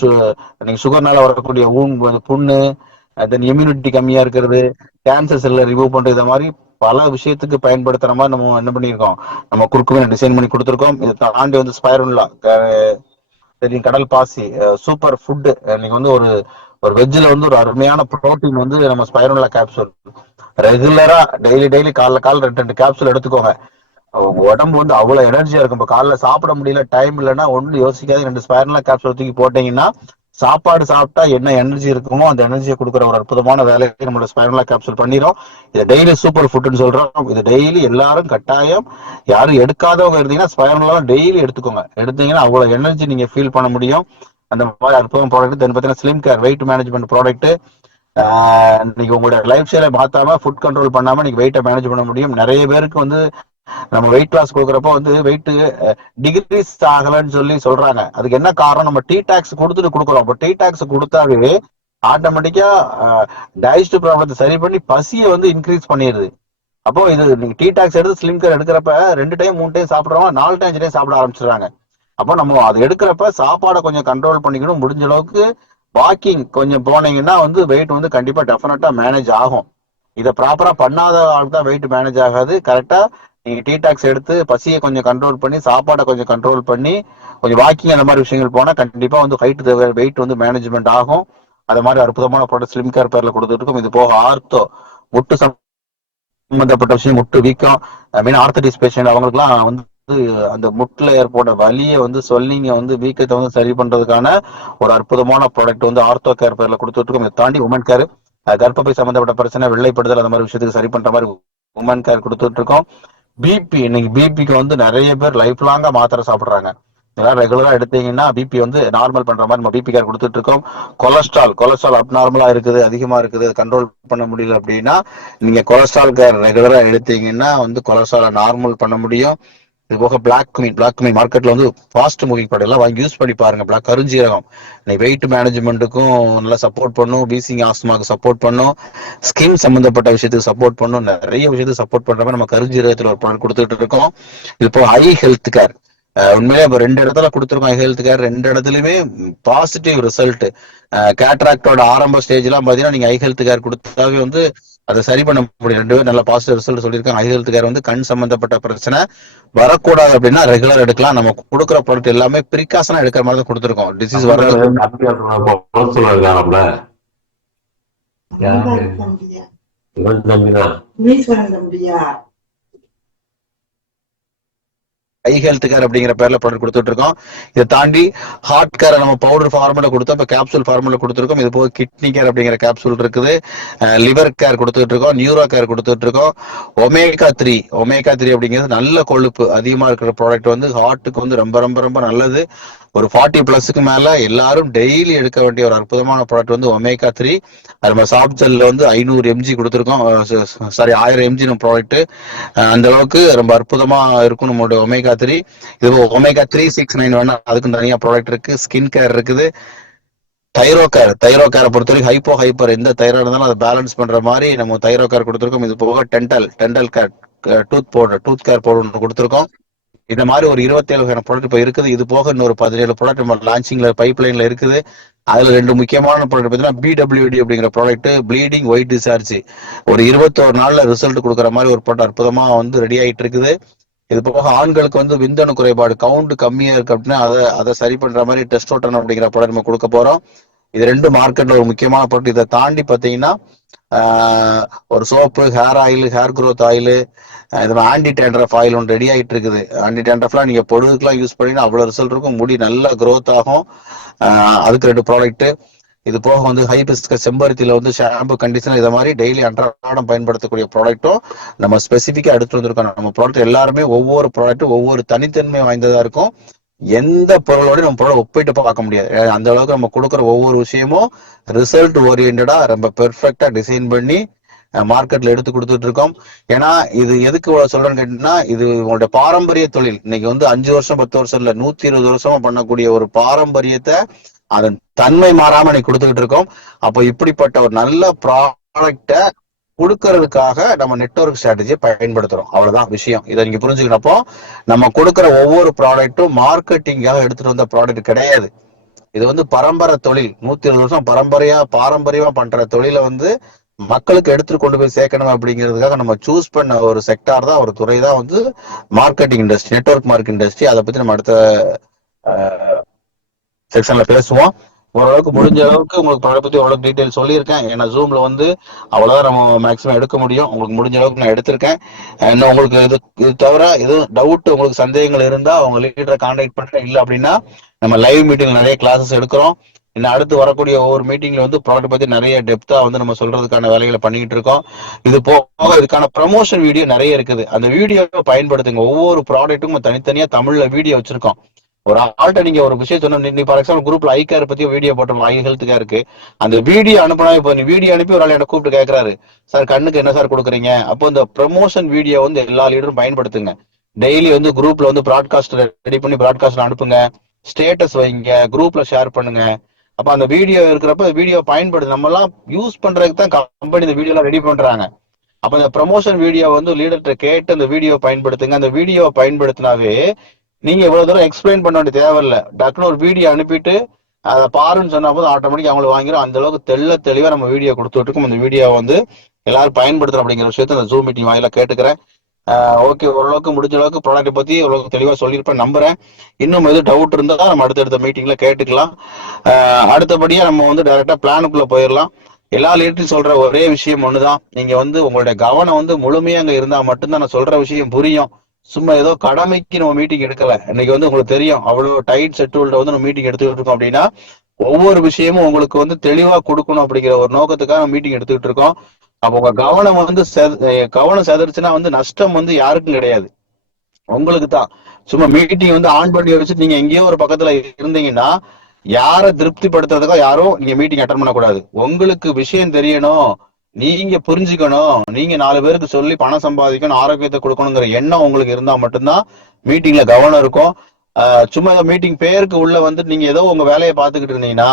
நீங்க சுகர்னால வரக்கூடிய புண்ணு, தென் இம்யூனிட்டி கம்மியா இருக்கிறது, கேன்சர் செல்லை ரிமூவ் பண்றது, இந்த மாதிரி பல விஷயத்துக்கு பயன்படுத்துற மாதிரி நம்ம என்ன பண்ணியிருக்கோம், நம்ம குறுக்குமே டிசைன் பண்ணி கொடுத்துருக்கோம். இதை தாண்டி வந்து ஸ்பைருல்லா தெரியும், கடல் பாசி சூப்பர் ஃபுட். நீங்க வந்து ஒரு ஒரு வெஜ்ஜில் வந்து ஒரு அருமையான புரோட்டீன் வந்து நம்ம ஸ்பைருல்லா கேப்சூல் ரெகுலரா டெய்லி டெய்லி காலைல 2 கேப்சூல் எடுத்துக்கோங்க. உடம்பு வந்து அவ்வளவு எனர்ஜியா இருக்கும். இப்போ காலைல சாப்பிட முடியல, டைம் இல்லைன்னா ஒன்று யோசிக்காது 2 ஸ்பைருல்லா கேப்சூல் தூக்கி போட்டீங்கன்னா சாப்பாடு சாப்பிட்டா என்ன எனர்ஜி இருக்குமோ அந்த எனர்ஜியை கொடுக்குற ஒரு அற்புதமான வேலையை நம்மளோட ஸ்பைருல்லா கேப்சூல் பண்ணிடும். இது டெய்லி சூப்பர் ஃபுட்னு சொல்றோம். இது டெய்லி எல்லாரும் கட்டாயம், யாரும் எடுக்காதவங்க இருந்தீங்கன்னா ஸ்பைருல்லா டெய்லி எடுத்துக்கோங்க. எடுத்தீங்கன்னா அவ்வளவு எனர்ஜி நீங்க ஃபீல் பண்ண முடியும். அந்த மாதிரி அற்புதம் ப்ராடக்ட். தென் பார்த்தீங்கன்னா slim care wait management product. நீங்க உங்களோட லைஃப் ஸ்டைலை மாத்தாம ஃபுட் கண்ட்ரோல் பண்ணாம நீங்க வெயிட்டை மேனேஜ் பண்ண முடியும். நிறைய பேருக்கு வந்து நம்ம வெயிட் லாஸ் கொடுக்குறப்ப வந்து வெயிட் டிகிரீஸ் ஆகலன்னு சொல்லி சொல்றாங்க. அதுக்கு என்ன காரணம், நம்ம டீ டாக்ஸ் கொடுத்துட்டு கொடுக்குறோம். இப்போ டீ டாக்ஸ் கொடுத்தாவே ஆட்டோமேட்டிக்கா டைஜஸ்ட் ப்ராப்ளத்தை சரி பண்ணி பசியை வந்து இன்க்ரீஸ் பண்ணிடுது. அப்போ இது நீங்க டீ டாக்ஸ் எடுத்து ஸ்லிம் கேர் எடுக்கிறப்ப 2 டைம் 3 டைம் சாப்பிட்றவங்க 4 டைம் 5 டைம் சாப்பிட ஆரம்பிச்சிடுறாங்க. அப்போ நம்ம அது எடுக்கிறப்ப சாப்பாடை கொஞ்சம் கண்ட்ரோல் பண்ணிக்கணும். முடிஞ்ச அளவுக்கு வாக்கிங் கொஞ்சம் போனீங்கன்னா வந்து வெயிட் வந்து கண்டிப்பா டெஃபினட்டா மேனேஜ் ஆகும். இதை ப்ராப்பரா பண்ணாத ஆள் தான் வெயிட் மேனேஜ் ஆகாது. கரெக்டா நீங்க டீ டாக்ஸ் எடுத்து பசியை கொஞ்சம் கண்ட்ரோல் பண்ணி சாப்பாடை கொஞ்சம் கண்ட்ரோல் பண்ணி கொஞ்சம் வாக்கிங் அந்த மாதிரி விஷயங்கள் போனா கண்டிப்பா வந்து வெயிட் வந்து மேனேஜ்மெண்ட் ஆகும். அது மாதிரி அற்புதமான ப்ராடக்ட் ஸ்லிம் கேர் பேர்ல கொடுத்துட்டு இருக்கும். இது போக ஆர்த்தோ முட்டு சம்பந்தப்பட்ட விஷயம், முட்டு வீக்கம், மெயின் ஆர்த்தடிஸ் பேஷண்ட் அவங்களுக்குலாம் வந்து அந்த முட்டுல ஏற்பட்ட வலியை வந்து சொல்லிங்க வந்து வீக்கத்தை வந்து சரி பண்றதுக்கான ஒரு அற்புதமான ப்ராடக்ட் வந்து ஆர்த்தோ கேர் பேர்ல கொடுத்துட்டு இருக்கோம். இதை தாண்டி உமன் கேர் கர்ப்பப்பை சம்பந்தப்பட்ட பிரச்சனை, வெள்ளைப்படுதல், அந்த மாதிரி விஷயத்துக்கு சரி பண்ற மாதிரி உமன் கேர் கொடுத்துட்டு இருக்கோம். பிபி, இன்னைக்கு பிபிக்கு வந்து நிறைய பேர் லைஃப் லாங்கா மாத்திரை சாப்பிடுறாங்க. இதெல்லாம் ரெகுலரா எடுத்தீங்கன்னா பிபி வந்து நார்மல் பண்ற மாதிரி நம்ம பிபி கேர் கொடுத்துட்டு இருக்கோம். கொலஸ்ட்ரால் அப்நார்மலா இருக்குது, அதிகமா இருக்குது, கண்ட்ரோல் பண்ண முடியல அப்படின்னா நீங்க கொலஸ்ட்ரால் கேர் ரெகுலரா எடுத்தீங்கன்னா வந்து கொலஸ்ட்ராலை நார்மல் பண்ண முடியும். இது போக பிளாக் குமீன் மார்க்கெட்ல வந்து ஃபாஸ்ட் மூவிங் ப்ராடக்ட் எல்லாம் வாங்கி யூஸ் பண்ணி பாருங்க. பிளாக் கருஞ்சீரகம் வெயிட் மேனேஜ்மெண்ட்டுக்கும் நல்லா சப்போர்ட் பண்ணும், வீசிங் ஆஸ்மாக்கு சப்போர்ட் பண்ணும், ஸ்கின் சம்பந்தப்பட்ட விஷயத்துக்கு சப்போர்ட் பண்ணும், நிறைய விஷயத்துக்கு சப்போர்ட் பண்ற மாதிரி நம்ம கருஞ்சீரகத்தில் ஒரு ப்ராடக்ட் கொடுத்துட்டு இருக்கோம். இது போக ஐ ஹெல்த் கேர் உண்மையிலே இப்போ 2 இடத்துல கொடுத்துருக்கோம். ஐ ஹெல்த் கேர் 2 இடத்துலயுமே பாசிட்டிவ் ரிசல்ட். கேட்ராக்டோட ஆரம்ப ஸ்டேஜ் எல்லாம் பாத்தீங்கன்னா நீங்க ஐ ஹெல்த் கேர் கொடுத்தாவே வந்து அதை சரி பண்ண முடியும். 2 பேரும் நல்ல பாசிட்டிவ் ரிசல்ட் சொல்லியிருக்காங்க. ஐ ஹெல்த் கேர் வந்து கண் சம்பந்தப்பட்ட பிரச்சனை வரக்கூடாது அப்படின்னா ரெகுலர் எடுக்கலாம். நம்ம கொடுக்குற ப்ராடக்ட் எல்லாமே ப்ரிகாஷனா எடுக்கிற மாதிரி தான் கொடுத்துருக்கோம். டிசீஸ் வரது ஐ ஹெல்த் கேர் அப்படிங்கிற பேர்ல ப்ராடக்ட் கொடுத்துட்டு இருக்கோம். இதை தாண்டி ஹார்ட் கேர் நம்ம பவுடர் ஃபார்முலா கொடுத்தோம், இப்போ கேப்சூல் ஃபார்முலா கொடுத்துருக்கோம். இது போக கிட்னி கேர் அப்படிங்கிற கேப்சூல் இருக்குது, லிவர் கேர் கொடுத்துட்டு இருக்கோம், நியூரோ கேர் கொடுத்துட்டு இருக்கோம். ஒமேகா 3 அப்படிங்கிறது நல்ல கொழுப்பு அதிகமா இருக்கிற ப்ராடக்ட் வந்து ஹார்ட்டுக்கு வந்து ரொம்ப ரொம்ப ரொம்ப நல்லது. ஒரு 40+ மேல எல்லாரும் டெய்லி எடுக்க வேண்டிய ஒரு அற்புதமான ப்ராடக்ட் வந்து ஒமேகா 3. நம்ம சாஃப்ட் ஜெல்ல வந்து 500 mg கொடுத்துருக்கோம், சாரி 1000 mg ப்ராடக்ட். அந்த அளவுக்கு ரொம்ப அற்புதமா இருக்கும் நம்மளுடைய ஒமேகா 3. இது ஒமேகா 3, 6, 9 வேணா அதுக்கும் தனியா ப்ராடக்ட் இருக்கு. ஸ்கின் கேர் இருக்குது, தைரோ கேரை பொறுத்தவரைக்கும் ஹைப்பர் எந்த தைராய்டு இருந்தாலும் அதை பேலன்ஸ் பண்ற மாதிரி நம்ம தைரோ கேர் கொடுத்துருக்கோம். இது போக dental care, tooth care powder ஒன்று கொடுத்துருக்கோம். இந்த மாதிரி ஒரு 27 வகையான ப்ராடக்ட் இப்போ இருக்குது. இது போக இன்னொரு 17 ப்ராடக்ட் நம்ம லான்ச்சிங்ல பைப்லைன்ல இருக்குது. அதுல 2 முக்கியமான ப்ராடக்ட் பார்த்தீங்கன்னா பிடபிள்யூடி அப்படிங்கிற ப்ராடக்ட், ப்ளீடிங் ஒயிட் டிஸ்சார்ஜ், ஒரு 21 நாள்ல ரிசல்ட் கொடுக்குற மாதிரி ஒரு ப்ராடக்ட் அற்புதமா வந்து ரெடி ஆயிட்டு இருக்குது. இது போக ஆண்களுக்கு வந்து விந்தணு குறைபாடு, கவுண்ட் கம்மியா இருக்கு அப்படின்னா அதை சரி பண்ற மாதிரி டெஸ்டோஸ்டெரான் அப்படிங்கிற ப்ராடக்ட் நம்ம கொடுக்க போறோம். இது 2 மார்க்கெட்ல ஒரு முக்கியமான ப்ராடக்ட். இதை தாண்டி பார்த்தீங்கன்னா ஒரு soap, hair oil, hair growth oil, இது ஆன்டி டேண்ட்ரஃப் ஆயில் ஒன்று ரெடி ஆகிட்டு இருக்குது. ஆன்டி டேண்ட்ரஃப்லாம் நீங்க பொழுதுக்கெல்லாம் யூஸ் பண்ணினா அவ்வளவு ரிசல்ட் இருக்கும், முடி நல்லா க்ரோத் ஆகும். அதுக்கு 2 ப்ராடக்ட். இது போக வந்து ஹைபிஸ்கஸ் செம்பருத்தியில வந்து ஷாம்பு, கண்டிஷனர், இதை மாதிரி டெய்லி அன்றாடம் பயன்படுத்தக்கூடிய ப்ராடக்ட்டும் நம்ம ஸ்பெசிஃபிக்கா எடுத்து வந்திருக்கோம். நம்ம ப்ராடக்ட் எல்லாருமே ஒவ்வொரு ப்ராடக்ட்டும் ஒவ்வொரு தனித்தன்மை வாய்ந்ததா இருக்கும். எந்த பொருளோட நம்ம பொருளை ஒப்பிட்டு பார்க்க முடியாது. அந்த அளவுக்கு நம்ம கொடுக்குற ஒவ்வொரு விஷயமும் ரிசல்ட் ஓரியன்டா ரொம்ப பெர்ஃபெக்டா டிசைன் பண்ணி மார்க்கெட்ல எடுத்து கொடுத்துட்டு இருக்கோம். ஏன்னா இது எதுக்கு சொல்றேன்னு கேட்டீங்கன்னா, இது உங்களுடைய பாரம்பரிய தொழில். இன்னைக்கு வந்து 5 வருஷம் 10 வருஷம் இல்ல 120 வருஷமா பண்ணக்கூடிய ஒரு பாரம்பரியத்தை அதன் தன்மை மாறாம நீ கொடுத்துக்கிட்டு இருக்கோம். அப்போ இப்படிப்பட்ட ஒரு நல்ல ப்ராடக்ட கொடுக்கறதுக்காக நம்ம நெட்வொர்க் ஸ்ட்ராட்டஜியை பயன்படுத்துறோம். அவ்வளவுதான் விஷயம். இதை நீங்க புரிஞ்சுக்கிறப்போ நம்ம கொடுக்குற ஒவ்வொரு ப்ராடக்ட்டும் மார்க்கெட்டிங்காக எடுத்துட்டு வந்த ப்ராடக்ட் கிடையாது. இது வந்து பரம்பரை தொழில், 120 வருஷம் பாரம்பரியமா பண்ற தொழிலை வந்து மக்களுக்கு எடுத்துட்டு கொண்டு போய் சேர்க்கணும் அப்படிங்கிறதுக்காக நம்ம சூஸ் பண்ண ஒரு செக்டார் தான், ஒரு துறை தான் வந்து marketing industry, network market industry. அதை பத்தி நம்ம அடுத்த செக்ஷன்ல பேசுவோம். ஓரளவுக்கு முடிஞ்ச அளவுக்கு உங்களுக்கு ப்ராடக்ட் பத்தி ஓரளவுக்கு டீடைல் சொல்லியிருக்கேன். ஏன்னா ஜூம்ல வந்து அவ்வளவுதான் நம்ம மேக்ஸிமம் எடுக்க முடியும். உங்களுக்கு முடிஞ்ச அளவுக்கு நான் எடுத்திருக்கேன். இன்னும் உங்களுக்கு இது தவிர எதுவும் டவுட், உங்களுக்கு சந்தேகங்கள் இருந்தா அவங்க லீடரை கான்டாக்ட் பண்றேன். இல்லை அப்படின்னா நம்ம லைவ் மீட்டிங் நிறைய கிளாஸஸ் எடுக்கிறோம். இன்னும் அடுத்து வரக்கூடிய ஒவ்வொரு மீட்டிங்ல வந்து ப்ராடக்ட் பத்தி நிறைய டெப்தா வந்து நம்ம சொல்றதுக்கான வேலைகளை பண்ணிட்டு இருக்கோம். இது போக இதுக்கான ப்ரமோஷன் வீடியோ நிறைய இருக்குது. அந்த வீடியோவை பயன்படுத்துங்க. ஒவ்வொரு ப்ராடக்ட்டுக்கும் தனித்தனியா தமிழ்ல வீடியோ வச்சிருக்கோம். ஒரு ஆள்கிட்ட நீங்க ஒரு விஷயம் சொன்னா, நீ ஃபார் எக்ஸாம்பிள் குரூப்ல ஐ கேர் பத்தி வீடியோ போட்டோம், ஐ ஹெல்த் கேருக்கு அந்த வீடியோ அனுப்பினா, இப்போ நீ வீடியோ அனுப்பி ஒரு ஆள் என்ன கூப்பிட்டு கேட்கறாரு, சார் கண்ணுக்கு என்ன சார் கொடுக்குறீங்க? அப்போ இந்த ப்ரமோஷன் வீடியோ வந்து எல்லா லீடரும் பயன்படுத்துங்க. டெய்லி வந்து குரூப்ல வந்து ப்ராட்காஸ்ட் ரெடி பண்ணி ப்ராட்காஸ்ட் அனுப்புங்க, ஸ்டேட்டஸ் வைங்க, குரூப்ல ஷேர் பண்ணுங்க. அப்ப அந்த வீடியோ இருக்கிறப்ப வீடியோ பயன்படுது. நம்ம எல்லாம் யூஸ் பண்றதுக்கு தான் கம்பெனி இந்த வீடியோ எல்லாம் ரெடி பண்றாங்க. அப்ப இந்த ப்ரமோஷன் வீடியோ வந்து லீடர்கிட்ட கேட்டு அந்த வீடியோ பயன்படுத்துங்க. அந்த வீடியோவை பயன்படுத்தினாவே நீங்க இவ்வளவு தூரம் எக்ஸ்பிளைன் பண்ண வேண்டிய தேவையில்ல. டக்குனு ஒரு வீடியோ அனுப்பிட்டு அதை பாருன்னு சொன்னா போது ஆட்டோமேட்டிக் அவங்களுக்கு வாங்கிடும். அந்த அளவுக்கு தெளிவா நம்ம வீடியோ கொடுத்துட்டு இருக்கோம். இந்த வீடியோ வந்து எல்லாரும் பயன்படுத்துறோம் அப்படிங்கிற விஷயத்த அந்த ஜூம் மீட்டிங் வாயில கேட்டுக்கிறேன். ஓகே, ஓரளவுக்கு முடிஞ்ச அளவுக்கு ப்ராடக்ட் பத்தி ஓரளவுக்கு தெளிவா சொல்லியிருப்பேன் நம்புறேன். இன்னும் எதுவும் டவுட் இருந்தா நம்ம அடுத்தடுத்த மீட்டிங்ல கேட்டுக்கலாம். அடுத்தபடியா நம்ம வந்து டைரக்டா பிளானுக்குள்ள போயிடலாம். எல்லா லீடரும் சொல்ற ஒரே விஷயம் ஒண்ணுதான், நீங்க வந்து உங்களுடைய கவனம் வந்து முழுமையா அங்க இருந்தா மட்டும்தான் நான் சொல்ற விஷயம் புரியும். சும்மா ஏதோ கடமைக்கு நம்ம மீட்டிங் எடுக்கல. இன்னைக்கு வந்து உங்களுக்கு தெரியும் அவ்வளவு டைட் ஷெட்யூல்ட வந்து நம்ம மீட்டிங் எடுத்துக்கிட்டு இருக்கோம். அப்படின்னா ஒவ்வொரு விஷயமும் உங்களுக்கு வந்து தெளிவா கொடுக்கணும் அப்படிங்கிற ஒரு நோக்கத்துக்காக மீட்டிங் எடுத்துக்கிட்டு இருக்கோம். அப்போ உங்க கவனம் வந்து கவனம் செதறிச்சுன்னா வந்து நஷ்டம் வந்து யாருக்கும் கிடையாது, உங்களுக்கு தான். சும்மா மீட்டிங் வந்து ஆன் பண்ணி வச்சுட்டு நீங்க எங்கேயோ ஒரு பக்கத்துல இருந்தீங்கன்னா யாரை திருப்திப்படுத்துறதுக்கோ யாரும் நீங்க மீட்டிங் அட்டன் பண்ணக்கூடாது. உங்களுக்கு விஷயம் தெரியணும், நீங்க புரிஞ்சுக்கணும், நீங்க 4 பேருக்கு சொல்லி பணம் சம்பாதிக்கணும், ஆரோக்கியத்தை கொடுக்கணுங்கிற எண்ணம் உங்களுக்கு இருந்தா மட்டும்தான் மீட்டிங்ல கவனம் இருக்கும். சும்மா மீட்டிங் பேருக்கு உள்ள வந்து நீங்க ஏதோ உங்க வேலையை பார்த்துக்கிட்டு இருந்தீங்கன்னா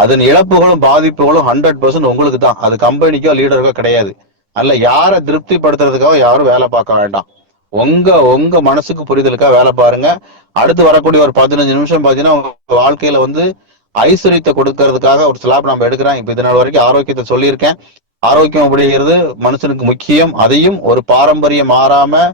அதன் இழப்புகளும் பாதிப்புகளும் 100% உங்களுக்கு தான், அது கம்பெனிக்கோ லீடருக்கோ கிடையாது. அல்ல யாரை திருப்திப்படுத்துறதுக்காக யாரும் வேலை பார்க்க வேண்டாம். உங்க உங்க மனசுக்கு புரிதலுக்காக வேலை பாருங்க. அடுத்து வரக்கூடிய ஒரு 15 நிமிஷம் பாத்தீங்கன்னா உங்க வாழ்க்கையில வந்து ஐஸ்வர்யத்தை கொடுக்கறதுக்காக ஒரு ஸ்லாப் நம்ம எடுக்கிறேன். இப்ப இதனால வரைக்கும் ஆரோக்கியத்தை சொல்லியிருக்கேன். ஆரோக்கியம் அப்படிங்கிறது மனுஷனுக்கு முக்கியம். அதையும் ஒரு பாரம்பரியம் மாறாம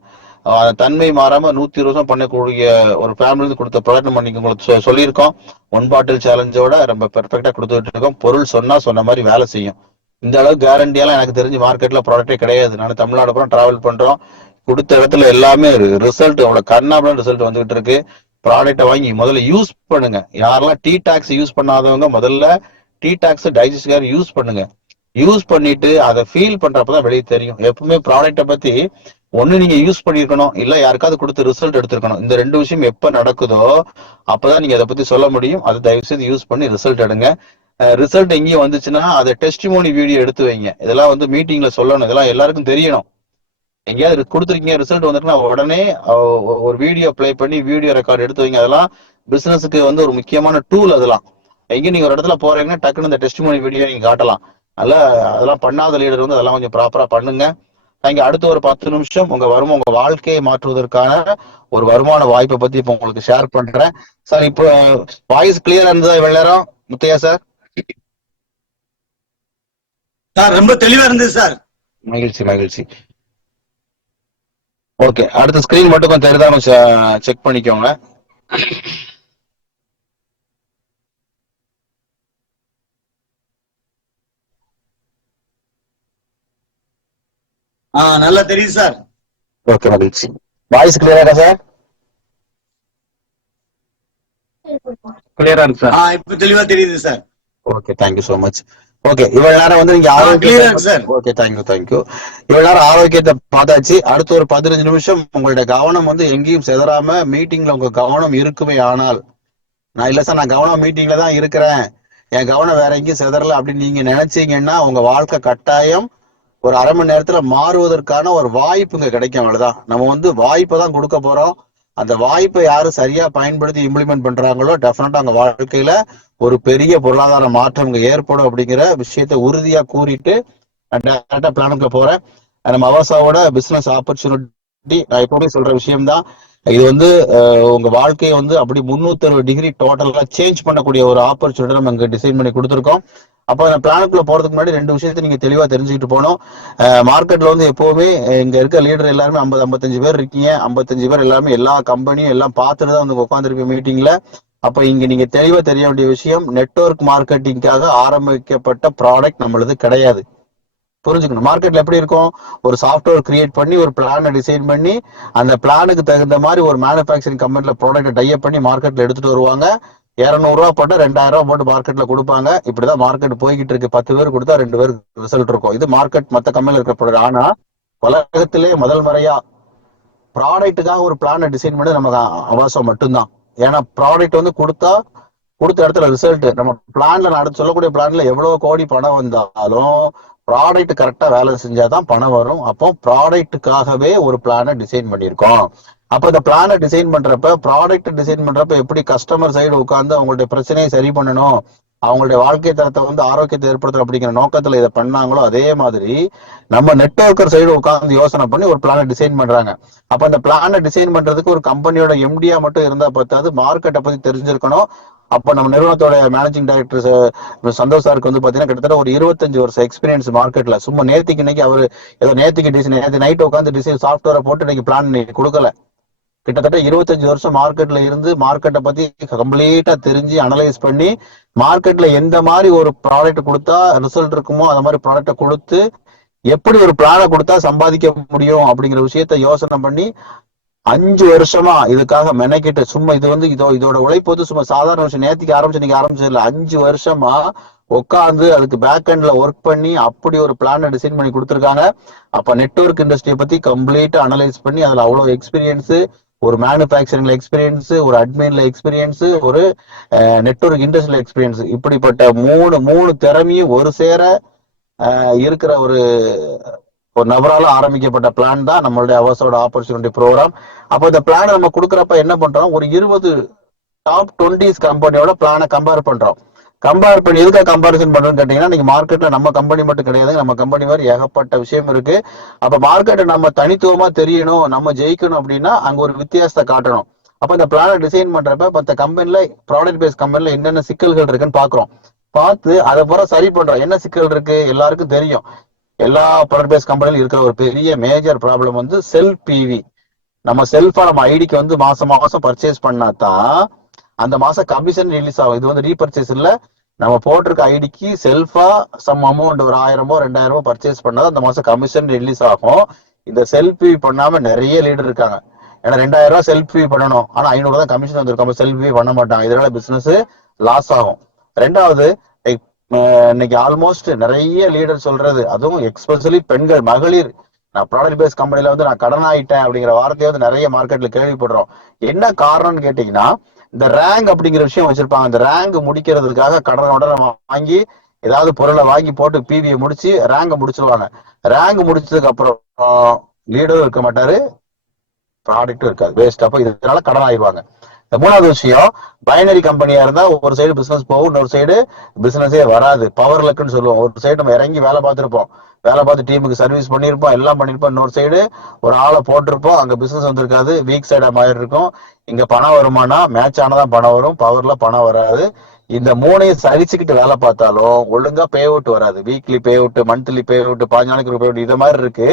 தன்மை மாறாம 120 வருஷம் பண்ணக்கூடிய ஒரு ஃபேமிலி கொடுத்த ப்ராடக்ட் நம்ம உங்களுக்கு சொல்லியிருக்கோம். 1 பாட்டில் சேலஞ்சோட ரொம்ப பெர்ஃபெக்டா கொடுத்துட்டு இருக்கோம். பொருள் சொன்ன மாதிரி வேலை செய்யும். இந்த அளவுக்கு கேரண்டியெல்லாம் எனக்கு தெரிஞ்சு மார்க்கெட்ல ப்ராடக்டே கிடையாது. நான் தமிழ்நாடு அப்புறம் டிராவல் பண்றோம். கொடுத்த இடத்துல எல்லாமே ரிசல்ட் அவ்வளவு கண்ணாபுரம் ரிசல்ட் வந்துகிட்டு இருக்கு. ப்ராடக்ட்டை வாங்கி முதல்ல யூஸ் பண்ணுங்க. யாரெல்லாம் டீ டாக்ஸ் யூஸ் பண்ணாதவங்க முதல்ல டீ டாக்ஸ் டைஜஸ்ட் யூஸ் பண்ணுங்க. யூஸ் பண்ணிட்டு அதை ஃபீல் பண்றப்பதான் வெளியே தெரியும். எப்பவுமே ப்ராடக்ட்டை பத்தி ஒண்ணு நீங்க யூஸ் பண்ணிருக்கணும், இல்ல யாருக்காவது கொடுத்து ரிசல்ட் எடுத்திருக்கணும். இந்த ரெண்டு விஷயம் எப்ப நடக்குதோ அப்பதான் நீங்க அதை பத்தி சொல்ல முடியும். அதை தயவு செய்து யூஸ் பண்ணி ரிசல்ட் எடுங்க. ரிசல்ட் எங்கேயும் வந்துச்சுன்னா அதை டெஸ்டிமோனி வீடியோ எடுத்து வைங்க. இதெல்லாம் வந்து மீட்டிங்ல சொல்லணும், இதெல்லாம் எல்லாருக்கும் தெரியணும். எங்கேயாவது கொடுத்துருக்கீங்க ரிசல்ட் வந்துட்டுனா உடனே ஒரு வீடியோ பிளே பண்ணி வீடியோ ரெக்கார்ட் எடுத்து வைங்க. அதெல்லாம் பிசினஸுக்கு வந்து ஒரு முக்கியமான டூல். அதெல்லாம் எங்க நீங்க ஒரு இடத்துல போறீங்கன்னா டக்குன்னு இந்த டெஸ்டிமோனி வீடியோ நீங்க காட்டலாம். அதெல்லாம் பண்ணாத லீடர் வந்து அதெல்லாம் கொஞ்சம் ப்ராப்பரா பண்ணுங்க. நீங்க அடுத்த ஒரு 10 நிமிஷம் உங்க வாழ்க்கையை மாற்றுவதற்கான ஒரு வருமான வாய்ப்பை பத்தி இப்ப உங்களுக்கு ஷேர் பண்றேன். சார் இப்போ வாய்ஸ் கிளியரா இருந்ததா இவ்வளவு நேரம் முத்தையா சார்? சார் ரொம்ப தெளிவா இருந்தது சார். மகிழ்ச்சி மகிழ்ச்சி. ஓகே, அடுத்த ஸ்கிரீன் மட்டும் கொஞ்சம் தெரியுதான்னு செக் பண்ணிக்கோங்க. நல்லா தெரியுது சார். ஓகே மகிழ்ச்சி. வாய்ஸ் கிளியரா சார்? கிளியரா இருக்கு சார். இப்ப தெளிவா தெரியுது sir. Okay, thank you so much. Okay, இவ்வளவு நேரம் வந்து நீங்க ஆரோக்கியம். Okay, thank you. இவ்வளவு நேரம் ஆரோக்கியத்தை பார்த்தாச்சு. அடுத்த ஒரு 15 நிமிஷம் உங்களுடைய கவனம் வந்து எங்கேயும் செதறாம மீட்டிங்ல உங்க கவனம் இருக்குமே. ஆனால் நான் இல்ல சார், நான் கவனம் மீட்டிங்ல தான் இருக்கிறேன், என் கவனம் வேற எங்கேயும் செதறல அப்படின்னு நீங்க நினைச்சீங்கன்னா உங்க வாழ்க்கை கட்டாயம் ஒரு அரை மணி நேரத்துல மாறுவதற்கான ஒரு வாய்ப்புங்க கிடைக்கும். அவ்வளவுதான். நம்ம வந்து வாய்ப்பை தான் கொடுக்க போறோம். அந்த வாய்ப்பை யாரும் சரியா பயன்படுத்தி இம்ப்ளிமெண்ட் பண்றாங்களோ டெஃபினட்டா அவங்க வாழ்க்கையில ஒரு பெரிய பொருளாதார மாற்றம் ஏற்படும் அப்படிங்கிற விஷயத்த உறுதியா கூறிட்டு டேரக்டா பிளானுக்குள்ள போறேன். நம்ம அவசாவோட பிசினஸ் ஆப்பர்ச்சுனிட்டி நான் எப்பவுமே சொல்ற விஷயம்தான். இது வந்து உங்க வாழ்க்கையை வந்து அப்படி 360 டிகிரி டோட்டலா சேஞ்ச் பண்ணக்கூடிய ஒரு ஆப்பர்ச்சுனிட்டி நம்ம இங்க டிசைன் பண்ணி கொடுத்துருக்கோம். அப்போ அந்த பிளானுக்குள்ள போறதுக்கு முன்னாடி ரெண்டு விஷயத்த நீங்க தெளிவா தெரிஞ்சுக்கிட்டு போனோம். மார்க்கெட்ல வந்து எப்பவுமே இங்க இருக்க லீடர் எல்லாருமே 50-55 பேர் இருக்கீங்க. 55 பேர் எல்லாருமே எல்லா கம்பெனியும் எல்லாம் பார்த்துட்டு தான் வந்து உட்காந்துருப்பீங்க மீட்டிங்ல. அப்ப இங்க நீங்க தெளிவா தெரிய வேண்டிய விஷயம், நெட்வொர்க் மார்க்கெட்டிங்காக ஆரம்பிக்கப்பட்ட ப்ராடக்ட் நம்மளது கிடையாது. புரிஞ்சுக்கணும். மார்க்கெட்ல எப்படி இருக்கும், ஒரு சாஃப்ட்வேர் கிரியேட் பண்ணி ஒரு பிளானை டிசைன் பண்ணி அந்த பிளானுக்கு தகுந்த மாதிரி ஒரு மேனுஃபேக்சரிங் கம்பெனில ப்ராடக்ட் டைப் பண்ணி மார்க்கெட்ல எடுத்துட்டு வருவாங்க. 200 ரூபா போட்டு 2000 ரூபா போட்டு மார்க்கெட்ல கொடுப்பாங்க. இப்படிதான் மார்க்கெட் போய்கிட்டு இருக்கு. 10 பேர் கொடுத்தா 2 பேருக்கு ரிசல்ட் இருக்கும். இது மார்க்கெட் மத்த கம்பெனில இருக்கிற ப்ராடக்ட். ஆனா உலகத்திலே முதல் முறையா ப்ராடக்ட்டுக்காக ஒரு பிளானை டிசைன் பண்ணி நமக்கு அவசியம் மட்டும்தான். ஏன்னா ப்ராடக்ட் வந்து கொடுத்த இடத்துல ரிசல்ட். நம்ம பிளான்ல நான் அடுத்து சொல்லக்கூடிய பிளான்ல எவ்வளவு கோடி பணம் வந்தாலும் ப்ராடக்ட் கரெக்டா வேலை செஞ்சாதான் பணம் வரும். அப்போ ப்ராடக்ட்டுக்காகவே ஒரு பிளானை டிசைன் பண்ணியிருக்கோம். அப்ப இந்த பிளானை டிசைன் பண்றப்ப ப்ராடக்ட் டிசைன் பண்றப்ப எப்படி கஸ்டமர் சைடு உட்கார்ந்து அவங்களுடைய பிரச்சனையை சரி பண்ணணும், அவங்களுடைய வாழ்க்கை தரத்தை வந்து ஆரோக்கியத்தை ஏற்படுத்தணும் அப்படிங்கிற நோக்கத்துல இதை பண்ணாங்களோ அதே மாதிரி நம்ம நெட்வொர்க்கர் சைடு உட்கார்ந்து யோசனை பண்ணி ஒரு பிளானை டிசைன் பண்றாங்க. அப்ப அந்த பிளானை டிசைன் பண்றதுக்கு ஒரு கம்பெனியோட எம்டியா மட்டும் இருந்தா பத்தாது, மார்க்கெட்டை பத்தி தெரிஞ்சிருக்கணும். அப்ப நம்ம நிறுவனத்தோட மேனேஜிங் டைரக்டர் சந்தோஷ் சாருக்கு வந்து பாத்தீங்கன்னா கிட்டத்தட்ட ஒரு 25 வருஷம் எக்ஸ்பீரியன்ஸ் மார்க்கெட்ல. சும்மா நேத்திக்கு இன்னைக்கு அவரு ஏதோ நேத்திக்கு டிசைன் நேற்று நைட் உட்காந்து டிசைன் சாஃப்ட்வேரை போட்டு இன்னைக்கு பிளான் கொடுக்கல. கிட்டத்தட்ட 25 வருஷம் மார்க்கெட்ல இருந்து மார்க்கெட்டை பத்தி கம்ப்ளீட்டா தெரிஞ்சு அனலைஸ் பண்ணி மார்க்கெட்ல எந்த மாதிரி ஒரு ப்ராடக்ட் கொடுத்தா ரிசல்ட் இருக்குமோ அந்த மாதிரி ப்ராடக்டை கொடுத்து எப்படி ஒரு பிளானை கொடுத்தா சம்பாதிக்க முடியும் அப்படிங்கிற விஷயத்த யோசனை பண்ணி 5 வருஷமா இதுக்காக மெனக்கிட்டு சும்மா இது வந்து இதோட உழைப்பு வந்து சும்மா சாதாரண விஷயம். நேற்றுக்கு ஆரம்பிச்சு நீங்க ஆரம்பிச்சதுல 5 வருஷமா உட்காந்து அதுக்கு பேக் எண்ட்ல ஒர்க் பண்ணி அப்படி ஒரு பிளானை டிசைன் பண்ணி கொடுத்துருக்காங்க. அப்ப நெட்வொர்க் இண்டஸ்ட்ரியை பத்தி கம்ப்ளீட்டா அனலைஸ் பண்ணி அதுல அவ்வளவு எக்ஸ்பீரியன்ஸ், ஒரு மேனுஃபேக்சரிங்ல எக்ஸ்பீரியன்ஸ், ஒரு அட்மின்ல எக்ஸ்பீரியன்ஸ், ஒரு நெட்வொர்க் இண்டஸ்ட்ரியில எக்ஸ்பீரியன்ஸ், இப்படிப்பட்ட மூணு திறமையும் ஒரு சேர இருக்கிற ஒரு நபரால ஆரம்பிக்கப்பட்ட பிளான் தான் நம்மளுடைய அவசரோட ஆப்பர்ச்சுனிட்டி ப்ரோக்ராம். அப்ப இந்த பிளான் நம்ம கொடுக்குறப்ப என்ன பண்றோம், ஒரு 20 டாப் 20s கம்பெனியோட பிளானை கம்பேர் பண்றோம். கம்பேர் பண்ணி எதுக்காக கம்பாரிசன் பண்றோம்னு கேட்டீங்கன்னா, நீங்க மார்க்கெட்ல நம்ம கம்பெனி மட்டும் கிடையாது, நம்ம கம்பெனி மாதிரி ஏகப்பட்ட விஷயம் இருக்கு. அப்ப மார்க்கெட்டை நம்ம தனித்துவமா தெரியணும், நம்ம ஜெயிக்கணும் அப்படின்னா அங்க ஒரு வித்தியாசத்தை காட்டணும். அப்ப இந்த பிளானை டிசைன் பண்றப்ப மற்ற கம்பெனில ப்ராடக்ட் பேஸ்ட் கம்பெனில என்னென்ன சிக்கல்கள் இருக்குன்னு பாக்குறோம். பார்த்து அதை பூரா சரி பண்றோம். என்ன சிக்கல் இருக்கு எல்லாருக்கும் தெரியும். எல்லா ப்ராடக்ட் பேஸ்ட் கம்பெனிலும் இருக்கிற ஒரு பெரிய மேஜர் ப்ராப்ளம் வந்து செல்ஃப் பிவி. நம்ம செல்ஃபா நம்ம ஐடிக்கு வந்து மாசம் பர்ச்சேஸ் பண்ணாதான் அந்த மாசம் கமிஷன் ரிலீஸ் ஆகும். இது வந்து ரீபர்ச்சேஸ் இல்ல, நம்ம போட்டிருக்க ஐடிக்கு செல்ஃபா சம் அமௌண்ட் ஒரு 1000 2000 பர்ச்சேஸ் பண்ணாதான் அந்த மாசம் கமிஷன் ரிலீஸ் ஆகும். இந்த செல்ஃபி பண்ணாம நிறைய லீடர் இருக்காங்க. ஏன்னா 2000 ரூபாய் செல்ஃபி பண்ணணும், ஆனா 500 தான் கமிஷன் வந்திருக்கும், செல்ஃபி பண்ண மாட்டாங்க. இதனால பிசினஸ் லாஸ் ஆகும். ரெண்டாவது, இன்னைக்கு ஆல்மோஸ்ட் நிறைய லீடர் சொல்றது, அதுவும் எக்ஸ்பெஷலி பெண்கள், மகளிர், நான் ப்ராடக்ட் பேஸ் கம்பெனில வந்து நான் கடன் ஆயிட்டேன் அப்படிங்கிற வார்த்தையை வந்து நிறைய மார்க்கெட்ல கேள்விப்படுறோம். என்ன காரணம்னு கேட்டீங்கன்னா, இந்த ரேங்க் அப்படிங்கிற விஷயம் வச்சிருப்பாங்க. இந்த ரேங்க் முடிக்கிறதுக்காக கடன் உடனே வாங்கி ஏதாவது பொருளை வாங்கி போட்டு பிவியை முடிச்சு ரேங்க முடிச்சிருவாங்க. ரேங்க் முடிச்சதுக்கு அப்புறம் லீடரும் இருக்க மாட்டாரு, ப்ராடக்ட்டும் இருக்காது, வேஸ்ட். அப்போ இதனால கடன் ஆயிடுவாங்க. மூணாவது விஷயம், பைனரி கம்பெனியா இருந்தா ஒரு சைடு பிசினஸ் போகும், இன்னொரு சைடு பிசினஸே வராது. பவர் லக்குன்னு சொல்லுவோம். ஒரு சைடு நம்ம இறங்கி வேலை பார்த்துருப்போம், வேலை பார்த்து டீமுக்கு சர்வீஸ் பண்ணியிருப்போம், எல்லாம் பண்ணிருப்போம். இன்னொரு சைடு ஒரு ஆளை போட்டிருப்போம், அங்க பிசினஸ் வந்திருக்காது, வீக் சைடா மாறி இருக்கும். இங்க பணம் வருமானா மேட்ச் ஆனதான் பணம் வரும், பவர்ல பணம் வராது. இந்த மூணையும் சரிச்சுக்கிட்டு வேலை பார்த்தாலும் ஒழுங்கா பே அவுட் வராது. Weekly pay out, monthly pay out, 5 நாளைக்கு பே அவுட், இத மாதிரி இருக்கு.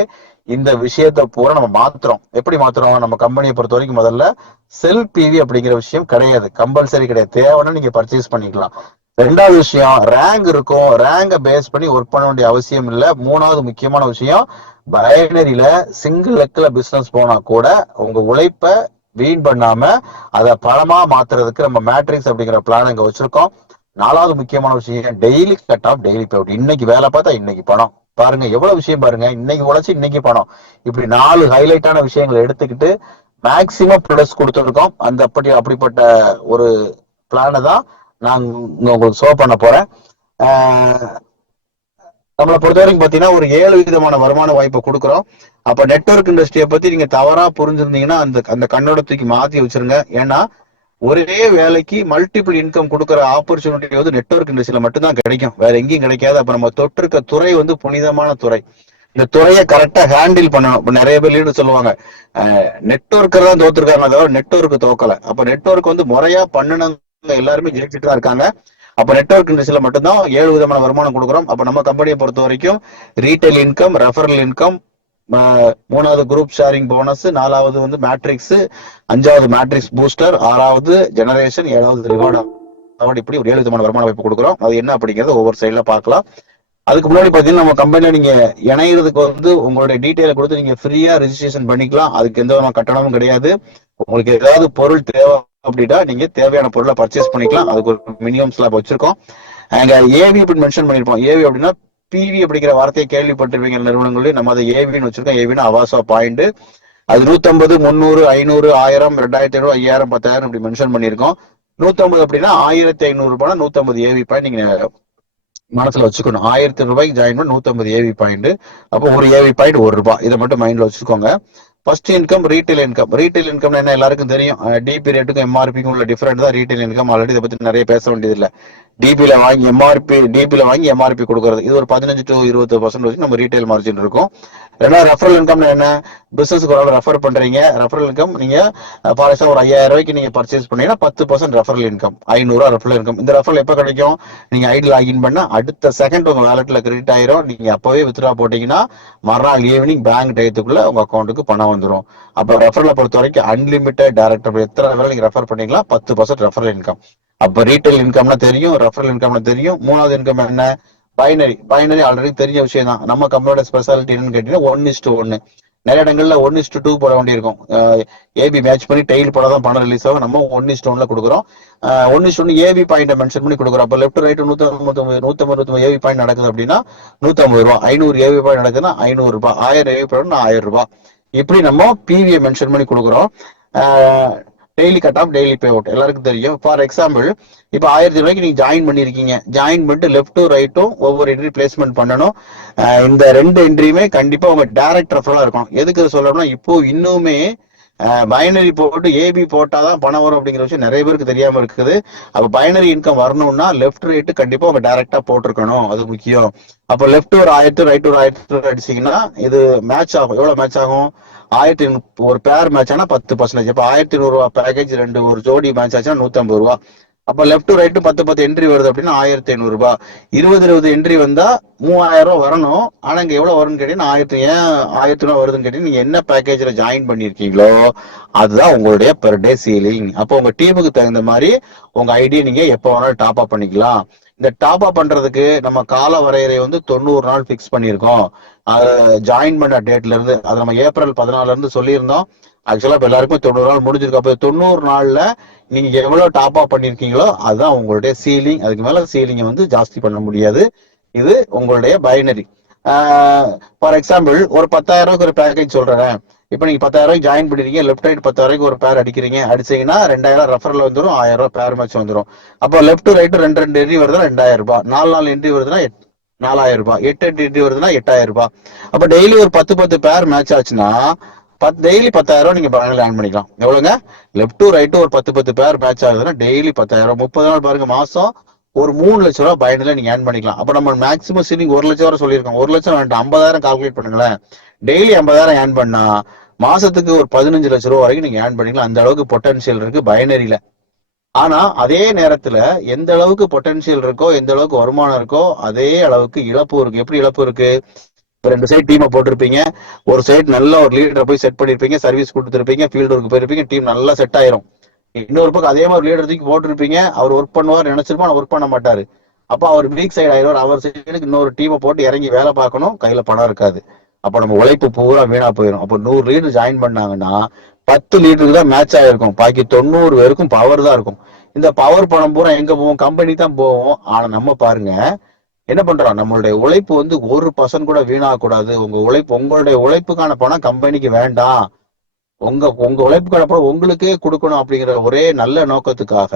இந்த விஷயத்த பூரா நம்ம மாத்துறோம். எப்படி மாத்துறோம்? நம்ம கம்பெனியை பொறுத்த வரைக்கும் முதல்ல செல்ஃப் பிவி அப்படிங்கிற விஷயம் கிடையாது, கம்பல்சரி கிடையாது. தேவைன்னா நீங்க பர்ச்சேஸ் பண்ணிக்கலாம். ரெண்டாவது விஷயம், ரேங்க் இருக்கும், ரேங்கை பேஸ் பண்ணி ஒர்க் பண்ண வேண்டிய அவசியம் இல்லை. மூணாவது முக்கியமான விஷயம், பைனரியில சிங்கிள் லெக்ல பிசினஸ் போனா கூட உங்க உழைப்ப வீண் பண்ணாம அதை பணமா மாத்துறதுக்கு நம்ம மேட்ரிக்ஸ் அப்படிங்கிற பிளான் இங்க வச்சிருக்கோம். நாலாவது முக்கியமான விஷயம், daily cut off, daily pay out. இன்னைக்கு வேலை பார்த்தா இன்னைக்கு பணம். பாருங்க எவ்வளவு விஷயம் பாருங்க, இன்னைக்கு உழைச்சு இன்னைக்கு பணம். இப்படி 4 ஹைலைட்டான விஷயங்களை எடுத்துக்கிட்டு மேக்சிமம் ப்ளஸ் கொடுத்துருக்கோம். அந்த அப்படிப்பட்ட ஒரு பிளானை தான் நான் உங்களுக்கு ஷோ பண்ண போறேன். நம்மளை பொறுத்த வரைக்கும் பாத்தீங்கன்னா ஒரு 7 விதமான வருமான வாய்ப்பை கொடுக்குறோம். அப்ப நெட்வொர்க் இண்டஸ்ட்ரியை பத்தி நீங்க தவறா புரிஞ்சிருந்தீங்கன்னா அந்த அந்த கண்ணோட தூக்கி மாத்தி வச்சிருங்க. ஏன்னா ஒரே வேலைக்கு மல்டிபிள் இன்கம் கொடுக்குற ஆப்பர்ச்சுனிட்டி வந்து நெட்வொர்க் இண்டஸ்ட்ரியில மட்டும்தான் கிடைக்கும், வேற எங்கேயும் கிடைக்காது. அப்ப நம்ம தொட்டிருக்க துறை வந்து புனிதமான துறை. இந்த துறையை கரெக்டா ஹேண்டில் பண்ணணும். இப்ப நிறைய பேர் லீடர் சொல்லுவாங்க, நெட்வொர்க்கர் தான் தோத்துருக்காங்க, தவிர நெட்வொர்க் தோக்கல. அப்ப நெட்வொர்க் வந்து முறையா பண்ணணுங்க, எல்லாருமே ஜெயிச்சுட்டு தான் இருக்காங்க. அப்ப நெட்வொர்க் இண்டஸ்ட்ரியில மட்டும்தான் 7 விதமான வருமானம் கொடுக்குறோம். அப்ப நம்ம கம்பெனியை பொறுத்த வரைக்கும் ரீட்டைல் இன்கம், ரெஃபரல் இன்கம், மூணாவது குரூப் ஷேரிங் போனஸ், நாலாவது வந்து மேட்ரிக்ஸ், அஞ்சாவது மேட்ரிக்ஸ் பூஸ்டர், ஆறாவது ஜெனரேஷன், ஏழாவது ரிவார்டு அவார்டு. இப்படி ஒரு 7 விதமான வருமான வாய்ப்பு கொடுக்குறோம். அது என்ன அப்படிங்கறத ஒவ்வொரு சைட்ல பார்க்கலாம். அதுக்கு முன்னாடி பாத்தீங்கன்னா நம்ம கம்பெனில நீங்க இணையறதுக்கு வந்து உங்களுடைய டீட்டெயிலை கொடுத்து நீங்க ஃப்ரீயா ரெஜிஸ்ட்ரேஷன் பண்ணிக்கலாம். அதுக்கு எந்த விதமான கட்டணமும் கிடையாது. உங்களுக்கு ஏதாவது பொருள் தேவை அப்படின்னா நீங்க தேவையான பொருளை பர்ச்சேஸ் பண்ணிக்கலாம். அதுக்கு ஒரு மினிமம் ஸ்லாப் வச்சிருக்கோம். அங்க ஏவி அப்படின்னு மென்ஷன் பண்ணிருப்போம். ஏவி அப்படின்னா பிவி அப்படிங்கிற வார்த்தையை கேள்விப்பட்டிருப்பீங்க நிறுவனங்களே. நம்ம அதை ஏவின்னு வச்சிருக்கோம். ஏவினா அவாசா பாயிண்ட். அது 150, 300, 500, 1000, 2500, 5000, 10,000 இப்படி மென்ஷன் பண்ணிருக்கோம். 150 அப்படின்னா 1500 ரூபாய் 150 ஏவி பாயிண்ட் நீங்க மனசுல வச்சுக்கணும். 1000 ரூபாய்க்கு ஜாயின் பண்ண 150 ஏவி பாயிண்ட். அப்போ ஒரு ஏவி பாயிண்ட் ₹1. இதை மட்டும் மைண்ட்ல வச்சுக்கோங்க. First income retail income. Retail income என்ன எல்லாருக்கும் தெரியும். டிபி ரேட்டுக்கும் எம்ஆர்பிக்கும் உள்ள டிஃபரெண்ட் தான் ரீட்டைல் இன்கம். ஆல்ரெடி இதை பத்தி நிறைய பேச வேண்டியது இல்லை. டிபில வாங்கி எம்ஆர்பி கொடுக்கறது, இது ஒரு 15 to 20% வச்சு நம்ம ரீட்டைல் மார்ஜின் இருக்கும். ரெண்டாவது ரெஃபரல் இன்கம் என்ன, பிசினஸ்க்கு ஒரு ரெஃபர் பண்றீங்க, ரெஃபரல் இன்கம் நீங்க ஃபார் எக்ஸாம்பிள் ஒரு 5000 ரூபாய்க்கு நீங்க பர்ச்சேஸ் பண்ணீங்கன்னா 10% ரெஃபரல் இன்கம், 500 ரூபாய் ரெஃபரல் இன்கம். இந்த ரெஃபரல் எப்ப கிடைக்கும்? நீங்க ஐடி லாகின் பண்ண அடுத்த செகண்ட் உங்க வேலட்ல கிரெடிட் ஆயிரும். நீங்க அப்பவே வித்ட்ரா போட்டீங்கன்னா மறுநாள் ஈவினிங் பேங்க் டயத்துக்குள்ள உங்க அக்கௌண்ட்டுக்கு பணம் வந்துடும். அப்ப ரெஃபரலை பொறுத்த வரைக்கும் அன்லிமிட்டட் டைரக்ட், எத்தனை பேர் நீங்க ரெஃபர் பண்ணீங்களா 10% ரெஃபரல் இன்கம். அப்ப ரீட்டைல் இன்கம்னா தெரியும், ரெஃபரல் இன்கம்னா தெரியும். மூணாவது இன்கம் என்ன? பைனரி ஆல்ரெடி தெரிஞ்ச விஷயம் தான். நம்ம கம்பெனியோட ஸ்பெஷாலிட்டி என்னன்னு கேட்டீங்கன்னா 1:1. நிறைய இடங்கள்ல 1:2 போட வேண்டியிருக்கும். ஏபி மேட்ச் பண்ணி டெய்ல் போட தான் பணம் ரிலீஸ் ஆகும். நம்ம 1:1 கொடுக்குறோம். 1:1 ஏவி பாயிண்ட் மென்ஷன் பண்ணி கொடுக்குறோம். அப்ப லெஃப்ட் ரைட் 150 ஏவி பாயிண்ட் நடக்குது அப்படின்னா ₹150. 500 ஏவி பாயிண்ட் நடக்குதுன்னா ₹500. 1000 ஏவி பாயிண்ட் ₹1000. இப்படி நம்ம பிவியை மென்ஷன் பண்ணி கொடுக்குறோம். Daily cut off, daily pay out எல்லாருக்கும் தெரியும். ஃபார் எக்ஸாம்பிள் இப்ப 1000 ரூபாய்க்கு நீங்க ஜாயின் பண்ணிருக்கீங்க. ஜாயின் பண்ணிட்டு லெஃப்ட்டும் ரைட்டும் ஒவ்வொரு என்ட்ரி பிளேஸ்மெண்ட் பண்ணணும். இந்த 2 என்ட்ரியுமே கண்டிப்பா உங்க டைரக்ட் ரெஃபரலா இருக்கும். எதுக்கு சொல்லணும்னா, இப்போ இன்னுமே பைனரி போட்டு ஏபி போட்டாதான் பணம் வரும் அப்படிங்கிற விஷயம் நிறைய பேருக்கு தெரியாம இருக்குது. அப்ப பைனரி இன்கம் வரணும்னா லெஃப்ட் ரைட் கண்டிப்பா உங்க டைரக்டா போட்டிருக்கணும், அது முக்கியம். அப்ப லெஃப்ட் ஒரு 1000, ரைட் ஒரு 1000 அடிச்சீங்கன்னா இது மேட்ச் ஆகும். எவ்வளவு மேட்ச் ஆகும்? 1000 ஒரு பேர் மேட்ச் ஆனா 10%. அப்ப ₹1100 பேக்கேஜ், 2 ஒரு ஜோடி மேட்ச் ஆச்சுன்னா ₹150. அப்ப லெஃப்ட் ரைட் 10 என்ட்ரி வருது அப்படின்னா ₹1500. 20 என்ட்ரி வந்தா ₹3000 வரணும். ஆனா இங்க எவ்வளவு வரும்னு கேட்டீங்கன்னா 1000 வருதுன்னு கேட்டீங்கன்னா நீங்க என்ன பேக்கேஜ்ல ஜாயின் பண்ணிருக்கீங்களோ அதுதான் உங்களுடைய பெர் டே சீலிங். அப்போ உங்க டீமுக்கு தகுந்த மாதிரி உங்க ஐடியா நீங்க எப்ப வேணாலும் டாப் அப் பண்ணிக்கலாம். இந்த டாப் அப் பண்றதுக்கு நம்ம கால வரையறை வந்து 90 நாள் பிக்ஸ் பண்ணியிருக்கோம். அதை ஜாயின் பண்ண டேட்ல இருந்து அது நம்ம ஏப்ரல் 14 இருந்து சொல்லியிருந்தோம். ஆக்சுவலா இப்ப எல்லாருக்குமே 90 நாள் முடிஞ்சிருக்கு. அப்ப 90 நாள்ல நீங்க எவ்வளவு டாப் அப் பண்ணிருக்கீங்களோ அதுதான் உங்களுடைய சீலிங். அதுக்கு மேல சீலிங்கை வந்து ஜாஸ்தி பண்ண முடியாது. இது உங்களுடைய பைனரி. ஃபார் எக்ஸாம்பிள் ஒரு 10,000 ஒரு பேக்கேஜ் சொல்றேன். இப்ப நீங்க 10,000 ஜாயின் பண்ணிருக்கீங்க, லெஃப்ட் ரைட் 10,000 ஒரு பேர் அடிக்கிறீங்க, அடிச்சீங்கன்னா 2,000 ரெஃபரல் வந்துடும், 1,000 பேர் மேட்ச் வந்துடும். அப்போ லெஃப்ட் ரைட் ரெண்டு ரெண்டு என்ட்ரி வருதுன்னா 2,000 ரூபாய், 4 என்ட்ரி வருதுன்னா 4,000 ரூபாய், 8 என்ட்ரி வருதுன்னா 8,000 ரூபாய். அப்ப டெய்லி ஒரு 10 பேர் மேட்ச் ஆச்சுன்னா டெய்லி 10,000 நீங்க பேங்க்ல ஆன் பண்ணிக்கலாம். எவ்வளவுங்க? லெஃப்ட் டு ரைட் ஒரு 10 பேர் மேட்ச் ஆகுதுன்னா டெய்லி 10,000, 30 நாள் பாருங்க, மாசம் ஒரு 3,00,000 பயன்ல நீங்க ஏர்ன் பண்ணிக்கலாம். அப்ப நம்ம மேக்ஸிமம் சீலிங் 1,00,000 வரை சொல்லியிருக்கோம். 1,00,000 வேண்டாம், 50,000 கால்குலேட் பண்ணுங்களேன். டெய்லி 50,000 ஏர்ன் பண்ணா மாசத்துக்கு ஒரு 15,00,000 வரைக்கும் நீங்க ஏர்ன் பண்ணிக்கலாம். அந்த அளவுக்கு பொட்டன்சியல் இருக்கு பைனரியில. ஆனா அதே நேரத்துல எந்த அளவுக்கு பொட்டன்சியல் இருக்கோ, எந்த அளவுக்கு வருமானம் இருக்கோ, அதே அளவுக்கு இழப்பு இருக்கு. எப்படி இழப்பு இருக்கு? ரெண்டு சைட் டீமை போட்டிருப்பீங்க. ஒரு சைடு நல்ல ஒரு லீடரை போய் செட் பண்ணிருப்பீங்க, சர்வீஸ் கொடுத்துருப்பீங்க, ஃபீல்டு ஒர்க் போயிருப்பீங்க, டீம் நல்லா செட் ஆயிரும். இன்னொரு பக்கம் அதே மாதிரி லீடர் தூக்கி போட்டிருப்பீங்க, அவர் ஒர்க் பண்ணுவார் நினைச்சிருப்போம், ஒர்க் பண்ண மாட்டாரு. அப்ப அவர் வீக் சைடு ஆயிரும். அவர் சைடுக்கு இன்னொரு டீமை போட்டு இறங்கி வேலை பார்க்கணும், கையில பணம் இருக்காது. அப்ப நம்ம உழைப்பு பூரா வீணா போயிடும். அப்ப 100 லீடர் ஜாயின் பண்ணாங்கன்னா 10 லீடருக்கு தான் மேட்ச் ஆயிருக்கும், பாக்கி 90 பேருக்கும் பவர் தான் இருக்கும். இந்த பவர் பணம் பூரா எங்க போவோம்? கம்பெனி தான் போவோம். ஆனா நம்ம பாருங்க என்ன பண்றோம், நம்மளுடைய உழைப்பு வந்து 1% கூட வீணாகக்கூடாது. உங்களுடைய உழைப்புக்கான பணம் கம்பெனிக்கு வேண்டாம், உங்க உங்க உழைப்புக்கான பணம் உங்களுக்கே கொடுக்கணும் அப்படிங்கிற ஒரே நல்ல நோக்கத்துக்காக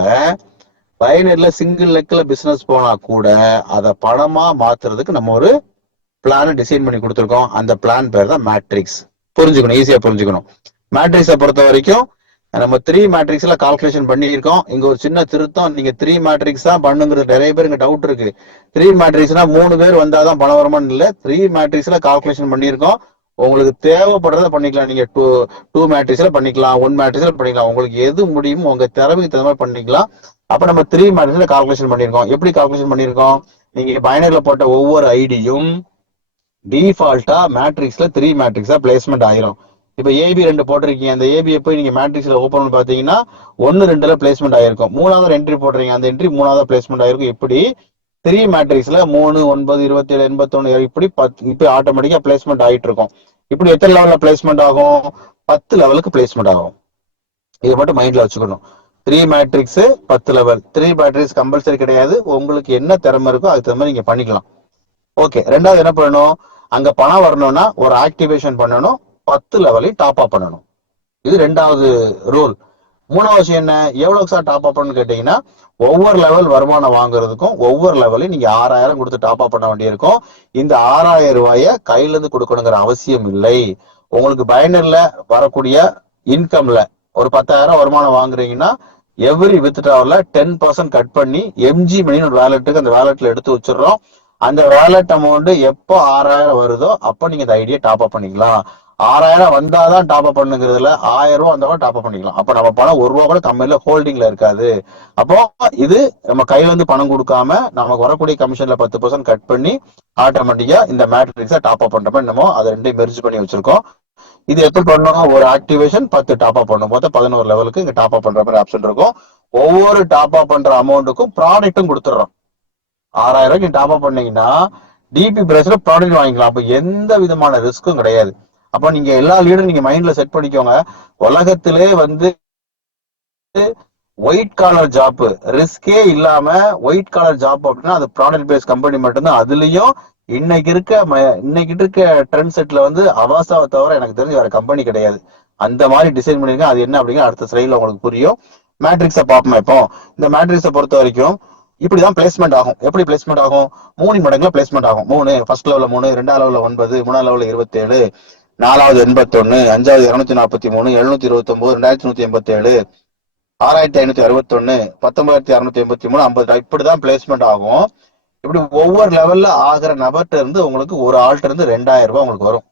பைனரியில சிங்கிள் லெக்ல பிசினஸ் போனா கூட அதை பணமா மாத்துறதுக்கு நம்ம ஒரு பிளான டிசைன் பண்ணி கொடுத்துருக்கோம். அந்த பிளான் பேர் தான் மேட்ரிக்ஸ். புரிஞ்சுக்கணும், ஈஸியா புரிஞ்சுக்கணும். மேட்ரிக்ஸை பொறுத்த வரைக்கும் நம்ம 3 மேட்ரிக்ஸ்ல கால்குலேஷன் பண்ணியிருக்கோம். இங்க ஒரு சின்ன திருத்தம், நீங்க 3 மேட்ரிக்ஸ் தான் பண்ணுங்கிறது நிறைய பேருக்கு டவுட் இருக்கு. 3 மேட்ரிக்ஸ்னா 3 பேர் வந்தாதான் பணம் வருமானு இல்ல. 3 மேட்ரிக்ஸ்ல கால்குலேஷன் பண்ணியிருக்கோம். உங்களுக்கு தேவைப்படுறத பண்ணிக்கலாம். நீங்க டூ மேட்ரிக்ஸ்ல பண்ணிக்கலாம், 1 மேட்ரிக்ஸ்ல பண்ணிக்கலாம், உங்களுக்கு எது முடியுமோ உங்க திறமைக்கு தகுந்த மாதிரி பண்ணிக்கலாம். அப்ப நம்ம 3 மேட்ரிக்ஸ்ல கால்குலேஷன் பண்ணியிருக்கோம். எப்படி கால்குலேஷன் பண்ணியிருக்கோம்? நீங்க பைனரியில போட்ட ஒவ்வொரு ஐடியும் டிஃபால்ட்டா மேட்ரிக்ஸ்ல 3 மேட்ரிக்ஸா பிளேஸ்மெண்ட் ஆயிரும். இப்ப ஏபி 2 போட்டிருக்கீங்க, அந்த ஏபியை போய் நீங்க மேட்ரிக்ஸ்ல ஓபன் பண்ணி பாத்தீங்கன்னா 1-2ல பிளேஸ்மெண்ட் ஆயிருக்கும். 3வது என்ட்ரி போடுறீங்க, அந்த என்ட்ரி 3வது பிளேஸ்மெண்ட் ஆயிருக்கும். இப்படி 3 மேட்ரிக்ஸ்ல 3, 9, 27, 81 இப்படி 10 இப்ப ஆட்டோமேட்டிக்கா பிளேஸ்மெண்ட் ஆயிட்டு இருக்கும். இப்படி எத்தனை லெவல்ல பிளேஸ்மெண்ட் ஆகும்? 10 லெவலுக்கு பிளேஸ்மெண்ட் ஆகும். இதை மட்டும் மைண்ட்ல வச்சுக்கணும். 3 மேட்ரிக்ஸ் 10 லெவல். 3 மேட்ரிக்ஸ் கம்பல்சரி கிடையாது, உங்களுக்கு என்ன திறமை இருக்கோ அதுக்கு தகுந்த மாதிரி நீங்க பண்ணிக்கலாம். ஓகே, ரெண்டாவது என்ன பண்ணணும்? அங்க பணம் வரணும்னா ஒரு ஆக்டிவேஷன் பண்ணணும், 10 லெவலையும் டாப் அப் பண்ணணும். இது ரெண்டாவது ரூல். மூணாவது விஷயம் என்ன? எவ்வளவு சார் டாப் அப் பண்ணு கேட்டீங்கன்னா, ஒவ்வொரு லெவல் வருமானம் வாங்குறதுக்கும் ஒவ்வொரு லெவலையும் நீங்க 6,000 கொடுத்து டாப் அப் பண்ண வேண்டியிருக்கும். இந்த 6,000 ரூபாய கையில இருந்து கொடுக்கணுங்கிற அவசியம் இல்லை. உங்களுக்கு பைனர்ல வரக்கூடிய இன்கம்ல ஒரு 10,000 வருமானம் வாங்குறீங்கன்னா எவ்ரி வித்ட்ராவல்ல 10% கட் பண்ணி எம்ஜி மணி ஒரு வேலெட்டுக்கு அந்த வேலெட்ல எடுத்து வச்சிடறோம். அந்த வேலட் அமௌண்ட் எப்போ 6,000 வருதோ அப்போ நீங்க இந்த ஐடியா டாப் அப் பண்ணிக்கலாம். 6,000 வந்தாதான் டாப் அப் பண்ணுங்கிறதுல 1,000 ரூபா வந்தா டாப் அப் பண்ணிக்கலாம். அப்ப நம்ம பணம் 1 ரூபா கூட கம்பெனில ஹோல்டிங்ல இருக்காது. அப்போ இது நம்ம கையில இருந்து பணம் கொடுக்காம நமக்கு வரக்கூடிய கமிஷன்ல 10% கட் பண்ணி ஆட்டோமேட்டிக்கா இந்த மேட்ரிக்ஸை டாப் அப் பண்ற மாதிரி நம்ம அதை ரெண்டையும் மெர்ஜ் பண்ணி வச்சிருக்கோம். இது எப்படி பண்ணணும்? ஒரு ஆக்டிவேஷன் 10 டாப் அப் பண்ணும் போது 11 லெவலுக்கு இங்க டாப் அப் பண்ற மாதிரி ஆப்ஷன் இருக்கும். ஒவ்வொரு டாப் அப் பண்ற அமௌண்ட்டுக்கும் ப்ராடக்ட்டும் கொடுத்துடுறோம். 6,000 நீங்க டாப் அப் பண்ணீங்கன்னா டிபி பிரைஸ்ல ப்ராடக்ட் வாங்கிக்கலாம். அப்ப எந்த விதமான ரிஸ்க்கும் கிடையாது. அப்ப நீங்க எல்லா லீடரும் நீங்க மைண்ட்ல செட் பண்ணிக்கோங்க. உலகத்திலே வந்து ஒயிட் காலர் ஜாப் ரிஸ்கே இல்லாம ஒயிட் காலர் ஜாப் அப்படின்னா அது ப்ராடக்ட் பேஸ்ட் கம்பெனி மட்டும்தான். அதுலயும் இன்னைக்கு இருக்க ட்ரெண்ட் செட்ல வந்து அவாசாவை தவிர எனக்கு தெரிஞ்சு வேற கம்பெனி கிடையாது. அந்த மாதிரி டிசைன் பண்ணிருக்கேன். அது என்ன அப்படிங்கிற அடுத்த ஸ்லைட்ல உங்களுக்கு புரியும். மேட்ரிக்ஸை பார்ப்போம். இப்போ இந்த மேட்ரிக்ஸை பொறுத்த வரைக்கும் இப்படிதான் பிளேஸ்மெண்ட் ஆகும். எப்படி பிளேஸ்மெண்ட் ஆகும்? 3 மடங்குல பிளேஸ்மெண்ட் ஆகும். 3 ஃபர்ஸ்ட் லெவல்ல 3, 2வது லெவல்ல 9, 3வது லெவல்ல 27, 4வது 81, 5வது 243, 729, 2187, 6,561, 19,683, 50. இப்படிதான் பிளேஸ்மெண்ட் ஆகும். இப்படி ஒவ்வொரு லெவல்ல ஆகிற நபர்கிட்ட இருந்து உங்களுக்கு ஒரு ஆள்கிட்ட இருந்து 2,000 ரூபாய் உங்களுக்கு வரும்.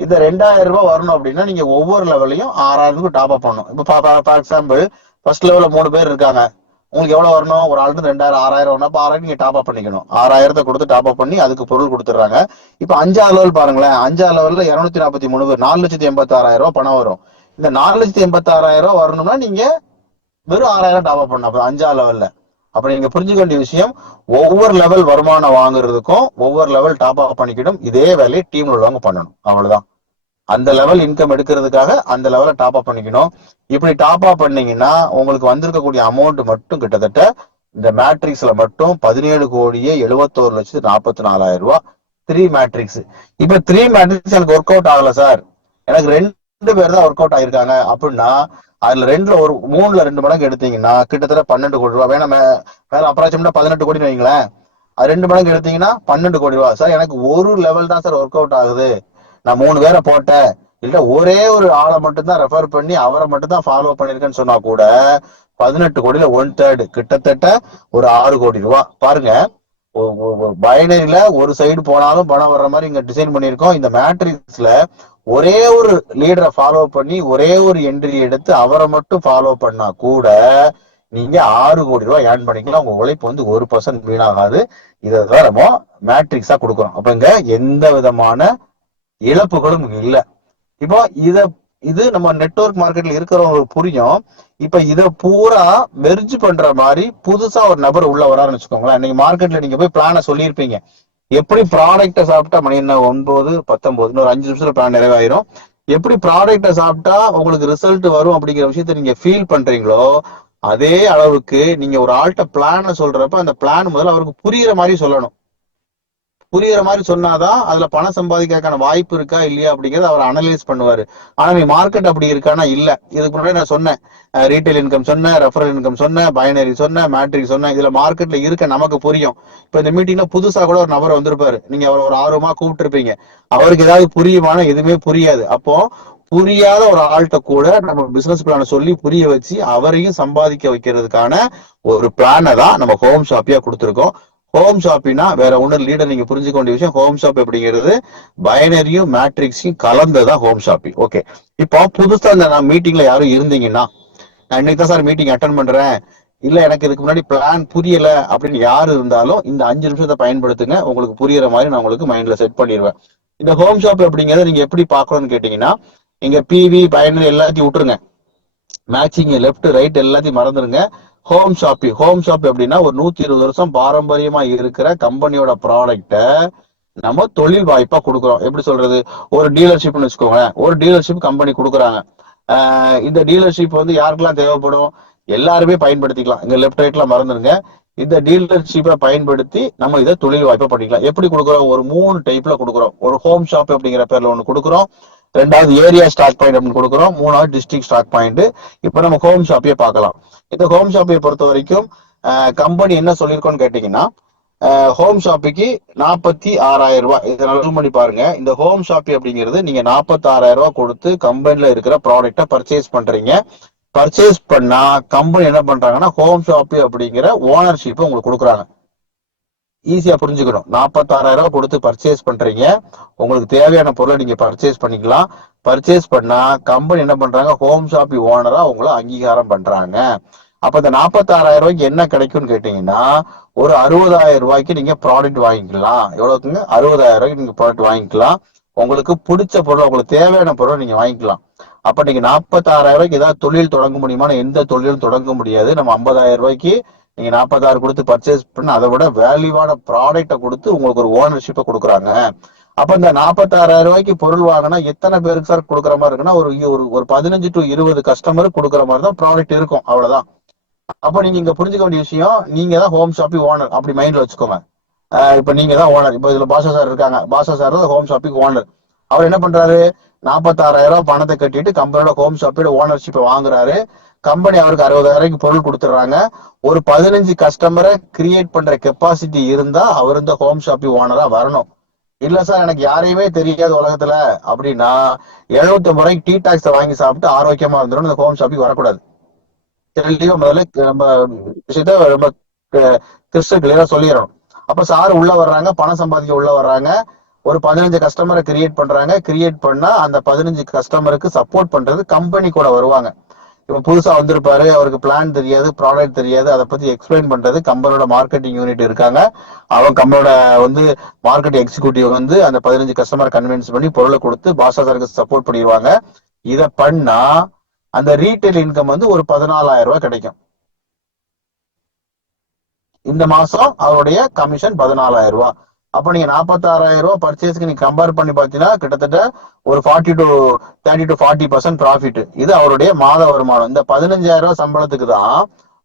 இந்த 2,000 ரூபாய் வரணும் அப்படின்னா நீங்க ஒவ்வொரு லெவலையும் 6,000 டாப் அப் பண்ணணும். இப்போ ஃபார் எக்ஸாம்பிள் ஃபர்ஸ்ட் லெவல்ல 3 பேர் இருக்காங்க. உங்களுக்கு எவ்வளவு வரணும்? ஒரு ஆளுக்கு 2,000, 6,000 வரணும். அப்ப 6,000 நீங்க டாப் அப் பண்ணிக்கணும். 6,000 கொடுத்து டாப் அப் பண்ணி அதுக்கு பொருள் கொடுத்துறாங்க. இப்ப 5வது லெவல் பாருங்களேன். 5வது லெவல்ல 243 பேர், 4,86,000 ரூபாய் பணம் வரும். இந்த 4,86,000 ரூபாய் வரணும்னா நீங்க வெறும் 6,000 டாப் அப் பண்ணணும். அப்ப 5வது லெவல்ல அப்ப நீங்க புரிஞ்சுக்க வேண்டிய விஷயம், ஒவ்வொரு லெவல் வருமானம் வாங்குறதுக்கும் ஒவ்வொரு லெவல் டாப் அப் பண்ணிக்கிடும் இதே வேலையை டீம்ல உள்ளவங்க பண்ணணும். அவ்வளவுதான். அந்த லெவல் இன்கம் எடுக்கிறதுக்காக அந்த லெவலை டாப் அப் பண்ணிக்கணும். இப்படி டாப் அப் பண்ணீங்கன்னா உங்களுக்கு வந்திருக்கக்கூடிய அமௌண்ட் மட்டும் கிட்டத்தட்ட இந்த மேட்ரிக்ஸ்ல மட்டும் 17,71,44,000 த்ரீ மேட்ரிக்ஸ். இப்ப த்ரீ மேட்ரிக்ஸ் எனக்கு ஒர்க் அவுட் ஆகல சார், எனக்கு ரெண்டு பேர் தான் ஒர்க் அவுட் ஆயிருக்காங்க அப்படின்னா, அதுல மூணுல 2 மடங்கு எடுத்தீங்கன்னா கிட்டத்தட்ட 12 கோடி ரூபாய். வேற அப்ராக்சிமேட்டா 18 கோடின்னு வைங்களேன். அது 2 மடங்கு எடுத்தீங்கன்னா 12 கோடி ரூபாய். சார் எனக்கு ஒரு லெவல் தான் சார் ஒர்க் அவுட் ஆகுது, நான் 3 பேரை போட்டேன், இல்ல ஒரே ஒரு ஆளை மட்டும் தான் ரெஃபர் பண்ணி அவரை மட்டும் தான் ஃபாலோ பண்ணிருக்கேன்னு சொன்னா கூட 18 கோடியில 1/3 கிட்டத்தட்ட ஒரு 6 கோடி ரூபாய். பாருங்க, பைனரியில ஒரு சைடு போனாலும் பணம் வர்ற மாதிரி இங்க டிசைன் பண்ணிருக்கோம். இந்த மேட்ரிக்ஸ்ல ஒரே ஒரு லீடரை ஃபாலோ பண்ணி ஒரே ஒரு என்ட்ரி எடுத்து அவரை மட்டும் ஃபாலோ பண்ணா கூட நீங்க 6 கோடி ரூபாய் ஏர்ன் பண்ணிக்கலாம். உங்க உழைப்பு 1% வீணாகாது. இதான் நம்ம மேட்ரிக்ஸா கொடுக்குறோம். அப்ப இங்க எந்த விதமான இழப்புகளும் இல்ல. இப்போ இது நம்ம நெட்வொர்க் மார்க்கெட்ல இருக்கிறவங்களுக்கு புரியும். இப்ப இத பூரா மெர்ஜ் பண்ற மாதிரி புதுசா ஒரு நபர் உள்ள வராருன்னு வச்சுக்கோங்களேன். இன்னைக்கு மார்க்கெட்ல நீங்க போய் பிளான சொல்லியிருப்பீங்க, எப்படி ப்ராடக்ட சாப்பிட்டா மணி என்ன 9:19 இன்னொரு 5 நிமிஷத்துல பிளான் நிறைவாயிரும், எப்படி ப்ராடக்ட சாப்பிட்டா உங்களுக்கு ரிசல்ட் வரும் அப்படிங்கிற விஷயத்த நீங்க ஃபீல் பண்றீங்களோ அதே அளவுக்கு நீங்க ஒரு ஆள்கிட்ட பிளான சொல்றப்ப அந்த பிளான் முதல்ல அவருக்கு புரியுற மாதிரி சொல்லணும். புரியுற மாதிரி சொன்னாதான் அதுல பணம் சம்பாதிக்கிறதுக்கான வாய்ப்பு இருக்கா இல்லையா அப்படிங்கறத அவர் அனலைஸ் பண்ணுவாரு. ஆனா நீ மார்க்கெட் அப்படி இருக்கானா இல்ல. இதுக்கு முன்னாடி நான் சொன்னேன், ரீட்டைல் இன்கம் சொன்னேன், ரெஃபரல் இன்கம் சொன்னேன், பைனரி சொன்னேன், மேட்ரிக் சொன்னேன். இதுல மார்க்கெட்ல இருக்க நமக்கு புரியும். இப்ப இந்த மீட்டிங்ல புதுசா கூட ஒரு நபர் வந்திருப்பாரு, நீங்க அவர் ஒரு ஆர்வமா கூப்பிட்டு இருப்பீங்க, அவருக்கு ஏதாவது புரியுமான எதுவுமே புரியாது. அப்போ புரியாத ஒரு ஆள்கிட்ட கூட நம்ம பிசினஸ் பிளான சொல்லி புரிய வச்சு அவரையும் சம்பாதிக்க வைக்கிறதுக்கான ஒரு பிளானை தான் நம்ம ஹோம் ஷாப்பியா கொடுத்துருக்கோம். ஹோம் ஷாப்பினா வேற ஒண்ணு லீடர், நீங்க புரிஞ்சுக்க வேண்டிய விஷயம், ஹோம் ஷாப் அப்படிங்கிறது பைனரியும் மேட்ரிக்ஸையும் கலந்ததான் ஹோம் ஷாப்பிங். ஓகே, இப்போ புதுசா இந்த நான் மீட்டிங்ல யாரும் இருந்தீங்கன்னா, நான் இன்னைக்கு தான் சார் மீட்டிங் அட்டன் பண்றேன், இல்ல எனக்கு இதுக்கு முன்னாடி பிளான் புரியல அப்படின்னு யாரு இருந்தாலும் இந்த 5 நிமிஷத்தை பயன்படுத்துங்க. உங்களுக்கு புரியுற மாதிரி நான் உங்களுக்கு மைண்ட்ல செட் பண்ணிடுவேன். இந்த ஹோம் ஷாப் அப்படிங்கறத நீங்க எப்படி பாக்கணும்னு கேட்டீங்கன்னா, இங்க பிவி பைனரி எல்லாத்தையும் விட்டுருங்க, மேட்சிங் லெஃப்ட் ரைட் எல்லாத்தையும் மறந்துருங்க. ஹோம் ஷாப் அப்படின்னா ஒரு 120 வருஷம் பாரம்பரியமா இருக்கிற கம்பெனியோட ப்ராடக்ட நம்ம தொழில் வாய்ப்பா கொடுக்குறோம். எப்படி சொல்றது, ஒரு டீலர்ஷிப்னு வச்சுக்கோங்களேன், ஒரு டீலர்ஷிப் கம்பெனி கொடுக்குறாங்க. இந்த டீலர்ஷிப் யாருக்கெல்லாம் தேவைப்படும், எல்லாருமே பயன்படுத்திக்கலாம். இங்க லெஃப்ட் ரைட்லாம் மறந்துருங்க. இந்த டீலர்ஷிப்பை பயன்படுத்தி நம்ம இதை தொழில் வாய்ப்பா பண்ணிக்கலாம். எப்படி கொடுக்குறோம், ஒரு 3 டைப்ல கொடுக்குறோம். ஒரு ஹோம் ஷாப் அப்படிங்கிற பேர்ல ஒண்ணு கொடுக்குறோம், ரெண்டாவது ஏரியா ஸ்டாக் பாயிண்ட் அப்படின்னு கொடுக்குறோம், மூணாவது டிஸ்ட்ரிக்ட் ஸ்டாக் பாயிண்ட். இப்ப நம்ம ஹோம் ஷாப்பையே பார்க்கலாம். இந்த ஹோம் ஷாப்பை பொறுத்த வரைக்கும் கம்பெனி என்ன சொல்லியிருக்கோன்னு கேட்டீங்கன்னா, ஹோம் ஷாப்புக்கு 46,000 ரூபாய். இதை நல்லா பண்ணி பாருங்க. இந்த ஹோம் ஷாப்பி அப்படிங்கிறது நீங்க 46,000 ரூபாய் கொடுத்து கம்பெனில இருக்கிற ப்ராடக்ட பர்ச்சேஸ் பண்றீங்க. பர்ச்சேஸ் பண்ணா கம்பெனி என்ன பண்றாங்கன்னா ஹோம் ஷாப்பி அப்படிங்கிற ஓனர்ஷிப் உங்களுக்கு கொடுக்குறாங்க. ஈஸியா புரிஞ்சுக்கணும். 46,000 ரூபாய் கொடுத்து பர்ச்சேஸ் பண்றீங்க, உங்களுக்கு தேவையான பொருளை நீங்க பர்ச்சேஸ் பண்ணிக்கலாம். பர்ச்சேஸ் பண்ணா கம்பெனி என்ன பண்றாங்க, ஹோம் ஷாப்பி ஓனரா உங்களை அங்கீகாரம் பண்றாங்க. அப்ப இந்த 46,000 ரூபாய்க்கு என்ன கிடைக்கும்னு கேட்டீங்கன்னா, ஒரு 60,000 ரூபாய்க்கு நீங்க ப்ராடக்ட் வாங்கிக்கலாம். எவ்வளவுக்குங்க, 60,000 ரூபாய்க்கு நீங்க ப்ராடக்ட் வாங்கிக்கலாம். உங்களுக்கு பிடிச்ச பொருள், உங்களுக்கு தேவையான பொருளை நீங்க வாங்கிக்கலாம். அப்ப நீங்க 46,000 ரூபாய்க்கு ஏதாவது தொழில் தொடங்க முடியுமா, எந்த தொழிலும் தொடங்க முடியாது. நம்ம 50,000 ரூபாய்க்கு நீங்க 46 கொடுத்து பர்ச்சேஸ் பண்ண அதை விட வேல்யூவான ப்ராடக்டை கொடுத்து உங்களுக்கு ஒரு ஓனர்ஷிப்பை கொடுக்குறாங்க. அப்ப இந்த 46,000 ரூபாய்க்கு பொருள் வாங்கினா எத்தனை பேருக்கு சார் கொடுக்குற மாதிரி இருக்குன்னா, ஒரு 15 to 20 கஸ்டமருக்கு கொடுக்குற மாதிரி தான் ப்ராடக்ட் இருக்கும். அவ்வளவுதான். அப்ப நீங்க இங்க புரிஞ்சுக்க வேண்டிய விஷயம், நீங்க தான் ஹோம் ஷாப்பி ஓனர், அப்படி மைண்ட்ல வச்சுக்கோங்க. இப்ப நீங்க தான் ஓனர். இப்ப இதுல பாஷா சார் இருக்காங்க, பாஷா சார் தான் ஹோம் ஷாப்பிங் ஓனர். அவர் என்ன பண்றாரு, 46,000 ரூபாய் பணத்தை கட்டிட்டு கம்பெனியோட ஹோம் ஷாப்போட ஓனர்ஷிப்பை வாங்குறாரு. கம்பெனி அவருக்கு 60,000 ரூபாய்க்கு பொருள் கொடுத்துறாங்க. ஒரு 15 கஸ்டமரை கிரியேட் பண்ற கெப்பாசிட்டி இருந்தா அவர் இந்த ஹோம் ஷாப்பி ஓனரா வரணும். இல்ல சார் எனக்கு யாரையுமே தெரியாது உலகத்துல அப்படின்னா 750 ரூபாய்க்கு டீ டாக்ஸ் வாங்கி சாப்பிட்டு ஆரோக்கியமா இருந்துடும், இந்த ஹோம் ஷாப்பிங் வரக்கூடாது. தெளிவா முதல்ல நம்ம விஷயத்த ரொம்ப கிறிஸ்டல் கிளியரா சொல்லிடணும். அப்ப சார் உள்ள வர்றாங்க, பணம் சம்பாதிக்க உள்ள வர்றாங்க, ஒரு 15 கஸ்டமரை கிரியேட் பண்றாங்க. கிரியேட் பண்ணா அந்த 15 கஸ்டமருக்கு சப்போர்ட் பண்றது கம்பெனி கூட வருவாங்க. இப்ப புதுசா வந்திருப்பாரு, அவருக்கு பிளான் தெரியாது, ப்ராடக்ட் தெரியாது, அதை பத்தி எக்ஸ்பிளைன் பண்றது கம்பெனியோட மார்க்கெட்டிங் யூனிட் இருக்காங்க. அவங்க கம்பெனியோட மார்க்கெட்டிங் எக்ஸிக்யூட்டிவ் அந்த 15 கஸ்டமர் கன்வின்ஸ் பண்ணி பொருளை கொடுத்து பாஷா சாருக்கு சப்போர்ட் பண்ணிடுவாங்க. இதை பண்ணா அந்த ரீட்டைல் இன்கம் ஒரு 14,000 ரூபாய் கிடைக்கும். இந்த மாசம் அவருடைய கமிஷன் 14,000 ரூபாய். அப்ப நீங்க 46,000 ரூபாய் பர்ச்சேஸ்க்கு நீங்க கம்பேர் பண்ணி பாத்தீங்கன்னா கிட்டத்தட்ட ஒரு 30 to 40% ப்ராஃபிட். இது அவருடைய மாத வருமானம். இந்த 15,000 ரூபாய் சம்பளத்துக்கு தான்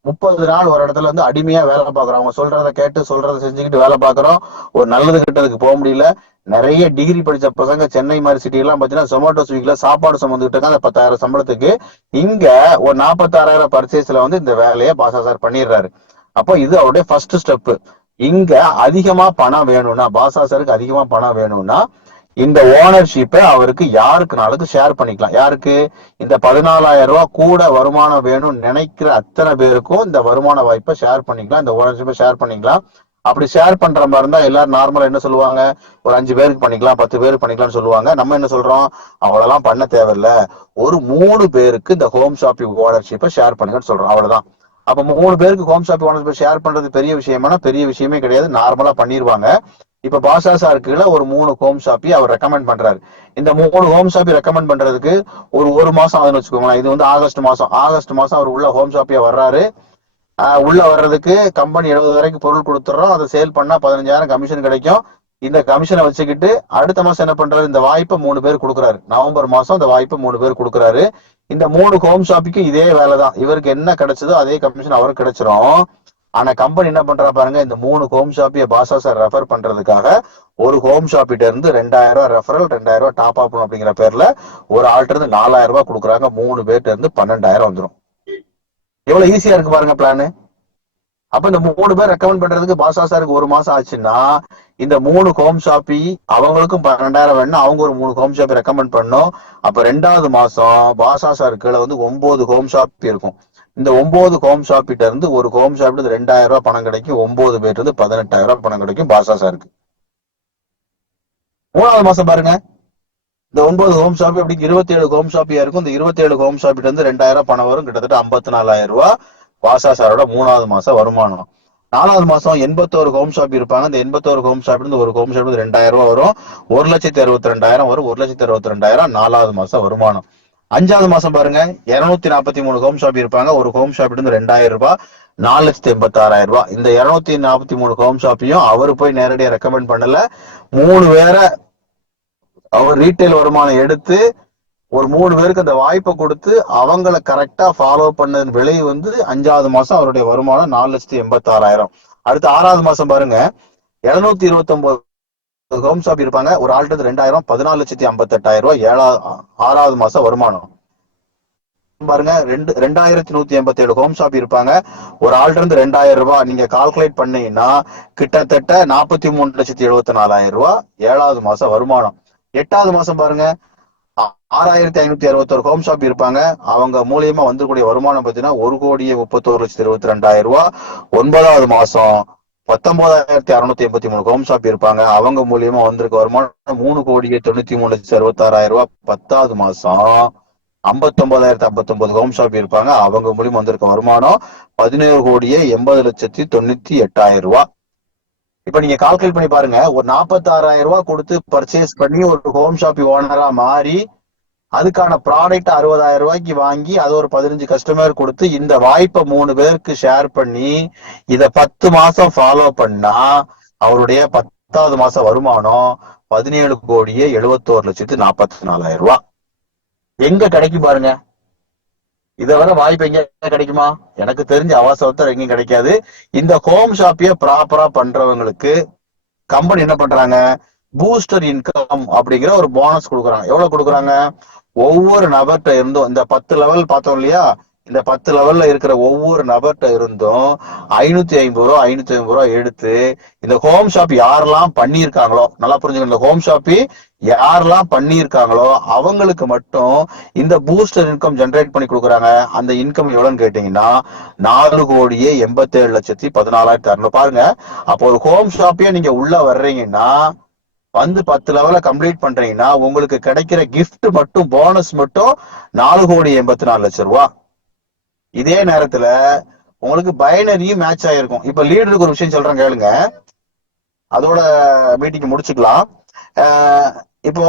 30 நாள் ஒரு இடத்துல வந்து அடிமையா வேலை பார்க்குறோம். அவங்க சொல்றதை கேட்டு சொல்றதை செஞ்சுக்கிட்டு வேலை பார்க்குறோம். ஒரு நல்லது கிட்டதுக்கு போக முடியல. நிறைய டிகிரி படிச்ச பசங்க சென்னை மாதிரி சிட்டி எல்லாம் பாத்தீங்கன்னா ஜொமேட்டோ ஸ்விக்கில சாப்பாடு சுமந்துட்டு இருக்காங்க. அந்த 10,000 சம்பளத்துக்கு இங்க ஒரு 46,000 பர்ச்சேஸ்ல வந்து இந்த வேலையை பாசா சார் பண்ணிடுறாரு. அப்போ இது அவருடைய ஃபர்ஸ்ட் ஸ்டெப். இங்க அதிகமா பணம் வேணும்னா, பாசா சாருக்கு அதிகமா பணம் வேணும்னா இந்த ஓனர்ஷிப்பை அவருக்கு யாருக்குனாலும் ஷேர் பண்ணிக்கலாம். யாருக்கு? இந்த 14,000 ரூபாய் கூட வருமானம் வேணும்னு நினைக்கிற அத்தனை பேருக்கும் இந்த வருமான வாய்ப்பை ஷேர் பண்ணிக்கலாம், இந்த ஓனர்ஷிப்பை ஷேர் பண்ணிக்கலாம். அப்படி ஷேர் பண்ற மாதிரி இருந்தா எல்லாரும் நார்மலா என்ன சொல்லுவாங்க? ஒரு 5 பேருக்கு பண்ணிக்கலாம், 10 பேருக்கு பண்ணிக்கலாம்னு சொல்லுவாங்க. நம்ம என்ன சொல்றோம்? அவ்வளவுதான் பண்ண தேவையில்ல, ஒரு 3 பேருக்கு இந்த ஹோம் ஷாப்பிங் ஓனர்ஷிப்பை ஷேர் பண்ணுங்கன்னு சொல்றோம். அவ்வளவுதான். அப்ப 3 பேருக்கு ஹோம் ஷாப்பிங் ஓனர்ஷிப்பை ஷேர் பண்றது பெரிய விஷயமானா பெரிய விஷயமே கிடையாது. நார்மலா பண்ணிடுவாங்க. இப்ப பாஷா சாருக்குள்ள ஒரு 3 ஹோம் ஷாப்பி அவர் ரெக்கமெண்ட் பண்றாரு. இந்த 3 ஹோம் ஷாப்பி ரெக்கமெண்ட் பண்றதுக்கு ஒரு மாசம் ஆகுதுன்னு வச்சுக்கோங்களேன். இது வந்து ஆகஸ்ட் மாசம் அவர் உள்ள ஹோம் ஷாப்பியா வர்றாரு. உள்ள வர்றதுக்கு கம்பெனி 70 வரைக்கும் பொருள் கொடுத்துறோம். அதை சேல் பண்ணா 15,000 கமிஷன் கிடைக்கும். இந்த கமிஷனை வச்சுக்கிட்டு அடுத்த மாசம் என்ன பண்றாரு? இந்த வாய்ப்பை 3 பேர் கொடுக்குறாரு. நவம்பர் மாசம் இந்த வாய்ப்பை 3 பேர் கொடுக்குறாரு. இந்த 3 ஹோம் ஷாப்பிக்கு இதே வேலை தான். இவருக்கு என்ன கிடைச்சதோ அதே கமிஷன் அவருக்கு கிடைச்சிரும். ஆனா கம்பெனி என்ன பண்றா பாருங்க, இந்த 3 ஹோம் ஷாப்பிய பாஷா சார் ரெஃபர் பண்றதுக்காக ஒரு ஹோம் ஷாப்பிட்ட இருந்து 2,000 ரூபாய் ரெஃபரல், 2,000 ரூபாய் டாப் அப் அப்படிங்கிற பேர்ல ஒரு ஆள்கிட்ட இருந்து 4,000 ரூபாய் கொடுக்குறாங்க. 3 பேர்ட்ட இருந்து 12,000 வந்துடும். எவ்வளவு ஈஸியா இருக்கு பாருங்க பிளான். அப்ப இந்த 3 பேர் ரெக்கமெண்ட் பண்றதுக்கு பாஷா சாருக்கு ஒரு மாசம் ஆச்சுன்னா இந்த 3 ஹோம் ஷாப்பி அவங்களுக்கும் 12,000 வேணும். அவங்க ஒரு 3 ஹோம் ஷாப்பி ரெக்கமெண்ட் பண்ணும். அப்ப 2வது மாசம் பாஷா சார் கீழே வந்து 9 ஹோம் ஷாப்பி இருக்கும். இந்த 9 ஹோம் ஷாப்பிட்ட இருந்து ஒரு ஹோம் ஷாப்பிட்டு 2,000 ரூபாய் பணம் கிடைக்கும். 9 பேர்ல இருந்து 18,000 ரூபாய் பணம் கிடைக்கும் பாஷா சாருக்கு. 3வது மாசம் பாருங்க, இந்த 9 ஹோம் ஷாப்பி அப்படி 27 ஹோம் ஷாப்பியா இருக்கும். இந்த 27 ஹோம் ஷாப்பிட்ட இருந்து 2,000 ரூபாய் பணம் வரும். கிட்டத்தட்ட 54,000 ரூபாய் பாஷா சாரோட 3வது மாசம் வருமானம். 4வது மாசம் 81 ஹோம் ஷாப் இருப்பாங்க. இந்த 81 ஹோம் ஷாப் இருந்து ஒரு ஹோம் ஷாப் 2,000 ரூபாய் வரும். 1,62,000 வரும். 1,62,000 4வது மாசம் வருமானம். 5வது மாசம் பாருங்க, 243 ஹோம் ஷாப் இருப்பாங்க. ஒரு ஹோம் ஷாப் இருந்து 2,000 ரூபாய், 4,86,000 ரூபாய். இந்த 243 ஹோம் ஷாப்பையும் அவரு போய் நேரடியா ரெக்கமெண்ட் பண்ணல. 3 பேரை அவர் ரீட்டைல் வருமானம் எடுத்து ஒரு 3 பேருக்கு அந்த வாய்ப்பை கொடுத்து அவங்கள கரெக்டா ஃபாலோ பண்ணது விலை வந்து 5வது மாசம் அவருடைய வருமானம் 4,86,000. அடுத்து 6வது மாசம் பாருங்க, 729 ஹோம் ஷாப் இருப்பாங்க. ஒரு ஆள்கிட்ட 2,000, 14,58,000 ரூபாய் 6வது மாசம் வருமானம். பாருங்க, 2,187 ஹோம் ஷாப் இருப்பாங்க. ஒரு ஆள்கிட்ட இருந்து 2,000 ரூபாய் நீங்க கால்குலேட் பண்ணீங்கன்னா கிட்டத்தட்ட 43,74,000 ரூபாய் 7வது மாசம் வருமானம். 8வது மாசம் பாருங்க, 6,561 ஹோம் ஷாப் இருப்பாங்க. அவங்க மூலியமா வந்துக்கூடிய வருமானம் பார்த்தீங்கன்னா 1,31,22,000 ரூபாய். 9வது மாசம் 19,683 ஹோம் ஷாப் இருப்பாங்க. அவங்க மூலியமா வந்திருக்க வருமானம் 3,93,66,000 ரூபாய். 10வது மாசம் 59,059 ஹோம் ஷாப் இருப்பாங்க. அவங்க மூலியமா வந்திருக்க வருமானம் 17,80,98,000 ரூபாய். இப்ப நீங்க கால்குலேட் பண்ணி பாருங்க, ஒரு 46,000 ரூபாய் கொடுத்து பர்ச்சேஸ் பண்ணி ஒரு ஹோம் ஷாப் ஓனரா மாறி அதுக்கான ப்ராடக்ட் 60,000 ரூபாய்க்கு வாங்கி அதை ஒரு 15 கஸ்டமர் கொடுத்து இந்த வாய்ப்பை 3 பேருக்கு ஷேர் பண்ணி இத 10 மாசம் ஃபாலோ பண்ணா அவருடைய 10வது மாசம் வருமானம் 17,71,44,000 ரூபாய். எங்க கிடைக்கும் பாருங்க. இதை விட வாய்ப்பு எங்க கிடைக்குமா? எனக்கு தெரிஞ்ச அவசரத்தில் எங்கேயும் கிடைக்காது. இந்த ஹோம் ஷாப்பிய ப்ராப்பரா பண்றவங்களுக்கு கம்பெனி என்ன பண்றாங்க? பூஸ்டர் இன்கம் அப்படிங்கிற ஒரு போனஸ் கொடுக்குறாங்க. எவ்வளவு கொடுக்குறாங்க? ஒவ்வொரு நபர்கிட்ட இருந்தும் இந்த 10 லெவல் பார்த்தோம் இல்லையா, இந்த 10 லெவல்ல இருக்கிற ஒவ்வொரு நபர்கிட்ட இருந்தும் 550 ரூபா எடுத்து இந்த ஹோம் ஷாப் யாரெல்லாம் பண்ணியிருக்காங்களோ, நல்லா புரிஞ்சுக்கணும், இந்த ஹோம் ஷாப்பி யாரெல்லாம் பண்ணியிருக்காங்களோ அவங்களுக்கு மட்டும் இந்த பூஸ்டர் இன்கம் ஜென்ரேட் பண்ணி கொடுக்குறாங்க. அந்த இன்கம் எவ்வளவுன்னு கேட்டீங்கன்னா 4,87,14,600. பாருங்க, அப்போ ஒரு ஹோம் ஷாப்பையே நீங்க உள்ள வர்றீங்கன்னா வந்து 10 லெவல கம்ப்ளீட் பண்றீங்கன்னா உங்களுக்கு கிடைக்கிற கிஃப்ட் மட்டும் போனஸ் மட்டும் 4,84,00,000 ரூபாய். இதே நேரத்துல உங்களுக்கு பைனரியும் மேட்ச் ஆயிருக்கும். இப்ப லீடருக்கு ஒரு விஷயம் சொல்றேன் கேளுங்க, அதோட மீட்டிங் முடிச்சுக்கலாம். இப்போ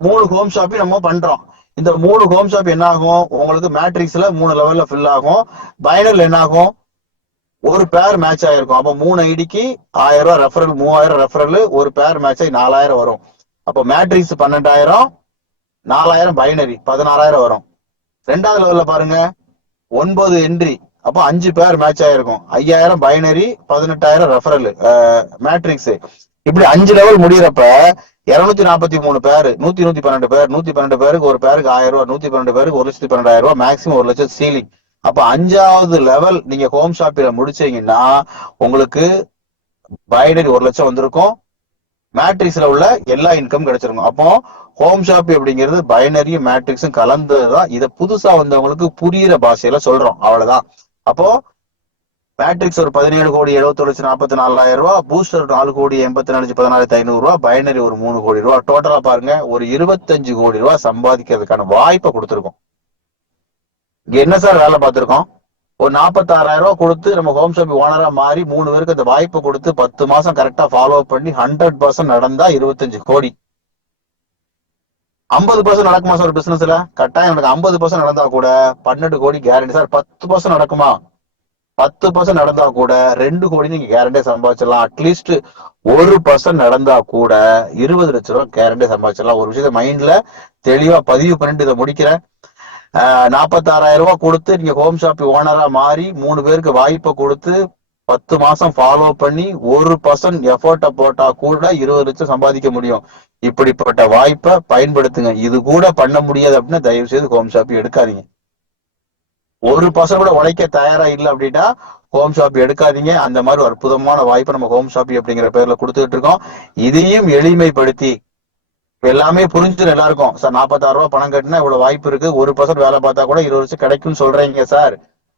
3 ஹோம் ஷாப்பி நம்ம பண்றோம். இந்த 3 ஹோம் ஷாப் என்ன ஆகும்? உங்களுக்கு மேட்ரிக்ஸ்ல 3 லெவல்ல ஃபில் ஆகும். பைனரில் என்ன ஆகும்? ஒரு பேர் மேட்ச் ஆயிருக்கும். அப்ப 3 ஐடிக்கு 1000 ரூபாய் ரெஃபரல், 3000 ரெஃபரல், ஒரு பேர் மேட்ச் ஆகி 4000 வரும். அப்ப மேட்ரிக்ஸ் 12000, 4000 பைனரி 16000 வரும். ரெண்டாவது லெவல்ல பாருங்க 9 என்ட்ரி, அப்போ 5 பேர் மேட்ச் ஆயிருக்கும். 5000 பைனரி, 18000 ரெஃபரல் மேட்ரிக்ஸ். இப்படி 5 லெவல் முடியறப்ப 243 பேர், 112 பேர், 112 பேருக்கு ஒரு பேருக்கு 1000 ரூபாய், 112 பேருக்கு 1,12,000 ரூபாய், மேக்சிமம் 1 லட்சம் சீலிங். அப்ப 5வது லெவல் நீங்க ஹோம் ஷாப்பில முடிச்சீங்கன்னா உங்களுக்கு பைனரி 1 லட்சம் வந்திருக்கும், மேட்ரிக்ஸ்ல உள்ள எல்லா இன்கம் கிடைச்சிருக்கும். அப்போ ஹோம் ஷாப் அப்படிங்கிறது பைனரியும் மேட்ரிக்ஸும் கலந்ததுதான். இதை புதுசா வந்தவங்களுக்கு புரியுற பாஷையில சொல்றோம், அவ்வளவுதான். அப்போ மேட்ரிக்ஸ் ஒரு 17,71,44,000 ரூபாய், பூஸ்டர் 4,84,16,500 ரூபாய், பைனரி ஒரு 3 கோடி ரூபாய், டோட்டலா பாருங்க ஒரு 25 கோடி ரூபாய் சம்பாதிக்கிறதுக்கான வாய்ப்பை கொடுத்துருக்கோம். இங்க என்ன சார் வேலை பார்த்திருக்கோம்? ஒரு 46,000 ரூபாய் கொடுத்து நம்ம ஹோம் ஷாப் ஓனரா மாறி 3 பேருக்கு அந்த வாய்ப்பை கொடுத்து 10 மாசம் கரெக்டா ஃபாலோ பண்ணி 100% நடந்தா 25 கோடி. 50% நடக்குமா சார் ஒரு பிசினஸ்ல? கட்டாயம் எனக்கு 50% நடந்தா கூட 12 கோடி கேரண்டி சார். 10% நடக்குமா? 10% நடந்தா கூட 2 கோடி நீங்க கேரண்டியா சம்பாதிச்சிடலாம். அட்லீஸ்ட் 1% நடந்தா கூட 20 லட்சம் ரூபாய் கேரண்டியா சம்பாதிச்சிடலாம். ஒரு விஷயத்த மைண்ட்ல தெளிவா பதிவு பண்ணிட்டு இதை முடிக்கிறேன். 46,000 ரூபாய் கொடுத்து நீங்க ஹோம் ஷாப் ஓனரா மாறி 3 பேருக்கு வாய்ப்பை கொடுத்து 10 மாசம் ஃபாலோ பண்ணி 1% எஃபர்ட்டை போட்டா கூட 20 லட்சம் சம்பாதிக்க முடியும். இப்படிப்பட்ட வாய்ப்பை பயன்படுத்துங்க. இது கூட பண்ண முடியாது அப்படின்னா தயவு செய்து ஹோம் ஷாப் எடுக்காதீங்க. 1% கூட உழைக்க தயாரா இல்லை அப்படின்னா ஹோம் ஷாப் எடுக்காதீங்க. அந்த மாதிரி ஒரு அற்புதமான வாய்ப்பை நம்ம ஹோம் ஷாப் அப்படிங்கிற பேர்ல கொடுத்துட்டு இருக்கோம். இதையும் எளிமைப்படுத்தி எல்லாமே புரிஞ்சுட்டு எல்லாருக்கும் சார் 46 ரூபாய் பணம் கட்டினா இவ்வளவு வாய்ப்பு இருக்கு, 1% வேலை பார்த்தா கூட 20 வருஷம் கிடைக்கும்னு சொல்றீங்க சார்.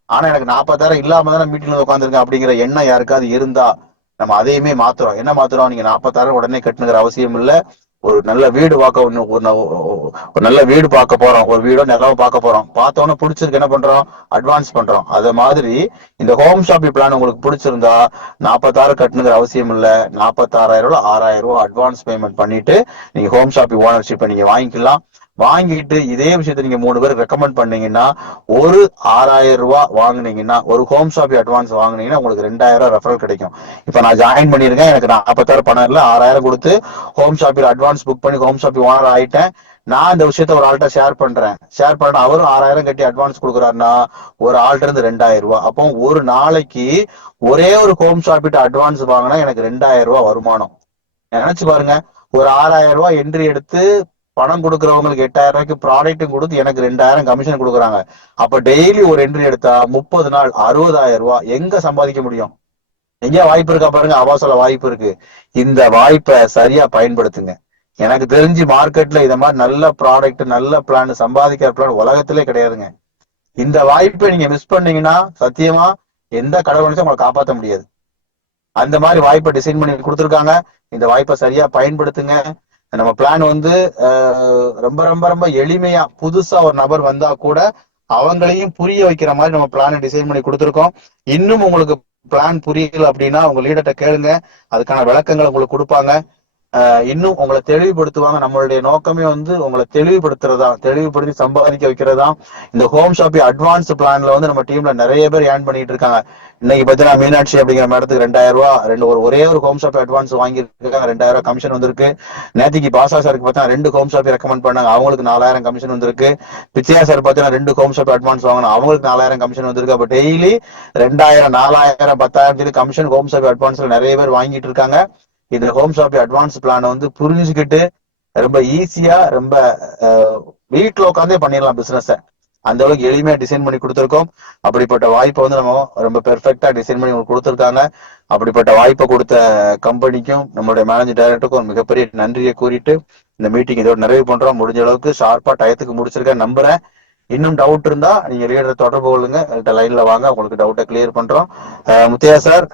ஆனா எனக்கு 40,000 இல்லாம தானே மீட்டிங்ல உட்காந்துருக்கேன் அப்படிங்கிற எண்ணம் யாருக்காவது இருந்தா நம்ம அதையுமே மாத்துறோம். என்ன மாத்துறோம்? நீங்க 40,000 உடனே கட்டணுங்கிற அவசியம் இல்ல. ஒரு நல்ல வீடு பார்க்க ஒரு நல்ல வீடு பார்க்க போறோம், ஒரு வீடோ நிலம் பார்க்க போறோம், பார்த்தோன்னே பிடிச்சிருக்கு என்ன பண்றோம்? அட்வான்ஸ் பண்றோம். அது மாதிரி இந்த ஹோம் ஷாப்பிங் பிளான் உங்களுக்கு பிடிச்சிருந்தா 46 கட்டணுங்கிற அவசியம் இல்ல. 46,000 ரூபாய் 6,000 ரூபாய் அட்வான்ஸ் பேமெண்ட் பண்ணிட்டு நீங்க ஹோம் ஷாப்பிங் ஓனர்ஷிப்பை நீங்க வாங்கிக்கலாம். வாங்கிட்டு இதே விஷயத்த நீங்க 3 பேர் ரெக்கமெண்ட் பண்ணீங்கன்னா ஒரு 6,000 ரூபாய் வாங்குனீங்கன்னா, ஒரு ஹோம் ஷாப் அட்வான்ஸ் வாங்குனீங்கன்னா உங்களுக்கு 2,000 ரூபாய் ரெஃபரல் கிடைக்கும். இப்ப நான் ஜாயின் பண்ணிருக்கேன், எனக்கு 46 பணம் இல்ல, 6,000 கொடுத்து ஹோம் ஷாப்பில் அட்வான்ஸ் புக் பண்ணி ஹோம் ஷாப் ஓனர் ஆயிட்டேன். நான் இந்த விஷயத்த ஒரு ஆள்கிட்ட ஷேர் பண்றேன். அவரும் 6,000 கட்டி அட்வான்ஸ் கொடுக்குறாருன்னா ஒரு ஆள்கிட்ட இருந்து 2,000 ரூபாய். அப்போ ஒரு நாளைக்கு ஒரே ஒரு ஹோம் ஷாப்பிட்ட அட்வான்ஸ் வாங்கினா எனக்கு 2,000 ரூபாய் வருமானம். நினைச்சு பாருங்க, ஒரு 6,000 ரூபாய் என்ட்ரி எடுத்து பணம் கொடுக்கறவங்களுக்கு 8,000 ரூபாய்க்கு ப்ராடக்ட்டும் கொடுத்து எனக்கு 2,000 கமிஷன் கொடுக்குறாங்க. அப்ப டெய்லி ஒரு என்ட்ரி எடுத்தா 30 நாள் 60,000 ரூபாய் எங்க சம்பாதிக்க முடியும்? எங்க வாய்ப்பு இருக்கா பாருங்க, அவாசல வாய்ப்பு இருக்கு. இந்த வாய்ப்பை சரியா பயன்படுத்துங்க. எனக்கு தெரிஞ்சு மார்க்கெட்ல இத மாதிரி நல்ல ப்ராடக்ட், நல்ல பிளான், சம்பாதிக்கிற பிளான் உலகத்திலே கிடையாதுங்க. இந்த வாய்ப்பை நீங்க மிஸ் பண்ணீங்கன்னா சத்தியமா எந்த கடவுளும் உங்களை காப்பாற்ற முடியாது. அந்த மாதிரி வாய்ப்பை டிசைன் பண்ணி கொடுத்துருக்காங்க. இந்த வாய்ப்பை சரியா பயன்படுத்துங்க. நம்ம பிளான் வந்து ரொம்ப ரொம்ப ரொம்ப எளிமையா, புதுசா ஒரு நபர் வந்தா கூட அவங்களையும் புரிய வைக்கிற மாதிரி நம்ம பிளானை டிசைன் பண்ணி கொடுத்துருக்கோம். இன்னும் உங்களுக்கு பிளான் புரியல அப்படின்னா உங்க லீடர்கிட்ட கேளுங்க, அதுக்கான விளக்கங்களை உங்களுக்கு கொடுப்பாங்க. இன்னும் உங்களை தெளிவுபடுத்துவாங்க. நம்மளுடைய நோக்கமே வந்து உங்களை தெளிவுபடுத்துறதா, தெளிவுபடுத்தி சம்பாதிக்க வைக்கிறதா. இந்த ஹோம் ஷாப்பிங் அட்வான்ஸ் பிளான்ல வந்து நம்ம டீம்ல நிறைய பேர் ஏர்ன் பண்ணிட்டு இருக்காங்க. இன்னைக்கு பாத்தீங்கன்னா மீனாட்சி அப்படிங்கிற மேடத்துக்கு 2,000 ரூபாய் ஒரே ஒரு ஹோம் ஷாப் அட்வான்ஸ் வாங்கியிருக்காங்க, 2,000 ரூபாய் கமிஷன் வந்திருக்கு. நேத்திக்கு பாசா சாருக்கு பார்த்தா 2 ஹோம் ஷாப் ரெக்கமெண்ட் பண்ணாங்க, அவங்களுக்கு 4,000 கமிஷன் வந்திருக்கு. பிச்சையா சார் பார்த்தீங்கன்னா 2 ஹோம் ஷாப் அட்வான்ஸ் வாங்கணும், அவங்களுக்கு 4,000 கமிஷன் வந்திருக்கு. அப்ப டெய்லி 2,000 4,000 10,000 கமிஷன் ஹோம் ஷாப் அட்வான்ஸ்ல நிறைய பேர் வாங்கிட்டு இருக்காங்க. இந்த ஹோம் ஷாப் அட்வான்ஸ் பிளான் வந்து புரிஞ்சுக்கிட்டு ரொம்ப ஈஸியா, ரொம்ப வீட்டுல உட்காந்தே பண்ணிடலாம் பிசினஸ். அந்த அளவுக்கு எளிமையா டிசைன் பண்ணி கொடுத்துருக்கோம். அப்படிப்பட்ட வாய்ப்பை வந்து நம்ம ரொம்ப பெர்ஃபெக்டா டிசைன் பண்ணி கொடுத்துருக்காங்க. அப்படிப்பட்ட வாய்ப்பை கொடுத்த கம்பெனிக்கும் நம்மளுடைய மேனேஜர் டைரக்டருக்கும் மிகப்பெரிய நன்றியை கூறிட்டு இந்த மீட்டிங் இதோட நிறைவு பண்றோம். முடிஞ்ச அளவுக்கு ஷார்ப்பா டயத்துக்கு முடிச்சிருக்கேன் நம்புறேன். இன்னும் டவுட் இருந்தா நீங்க லீடரை தொடர்பு கொள்ளுங்க, லைன்ல வாங்க, உங்களுக்கு டவுட்டை கிளியர் பண்றோம். முத்தையா சார்,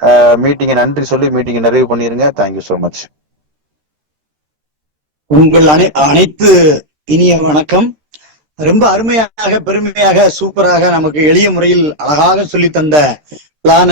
மீட்டிங்கை நன்றி சொல்லி மீட்டிங்கை நிறைவு பண்ணிருங்க. Thank you so much. உங்கள் அனைத்து இனிய வணக்கம். ரொம்ப அருமையாக, பெருமையாக, சூப்பராக நமக்கு எளிய முறையில் அழகாக சொல்லி தந்த பிளான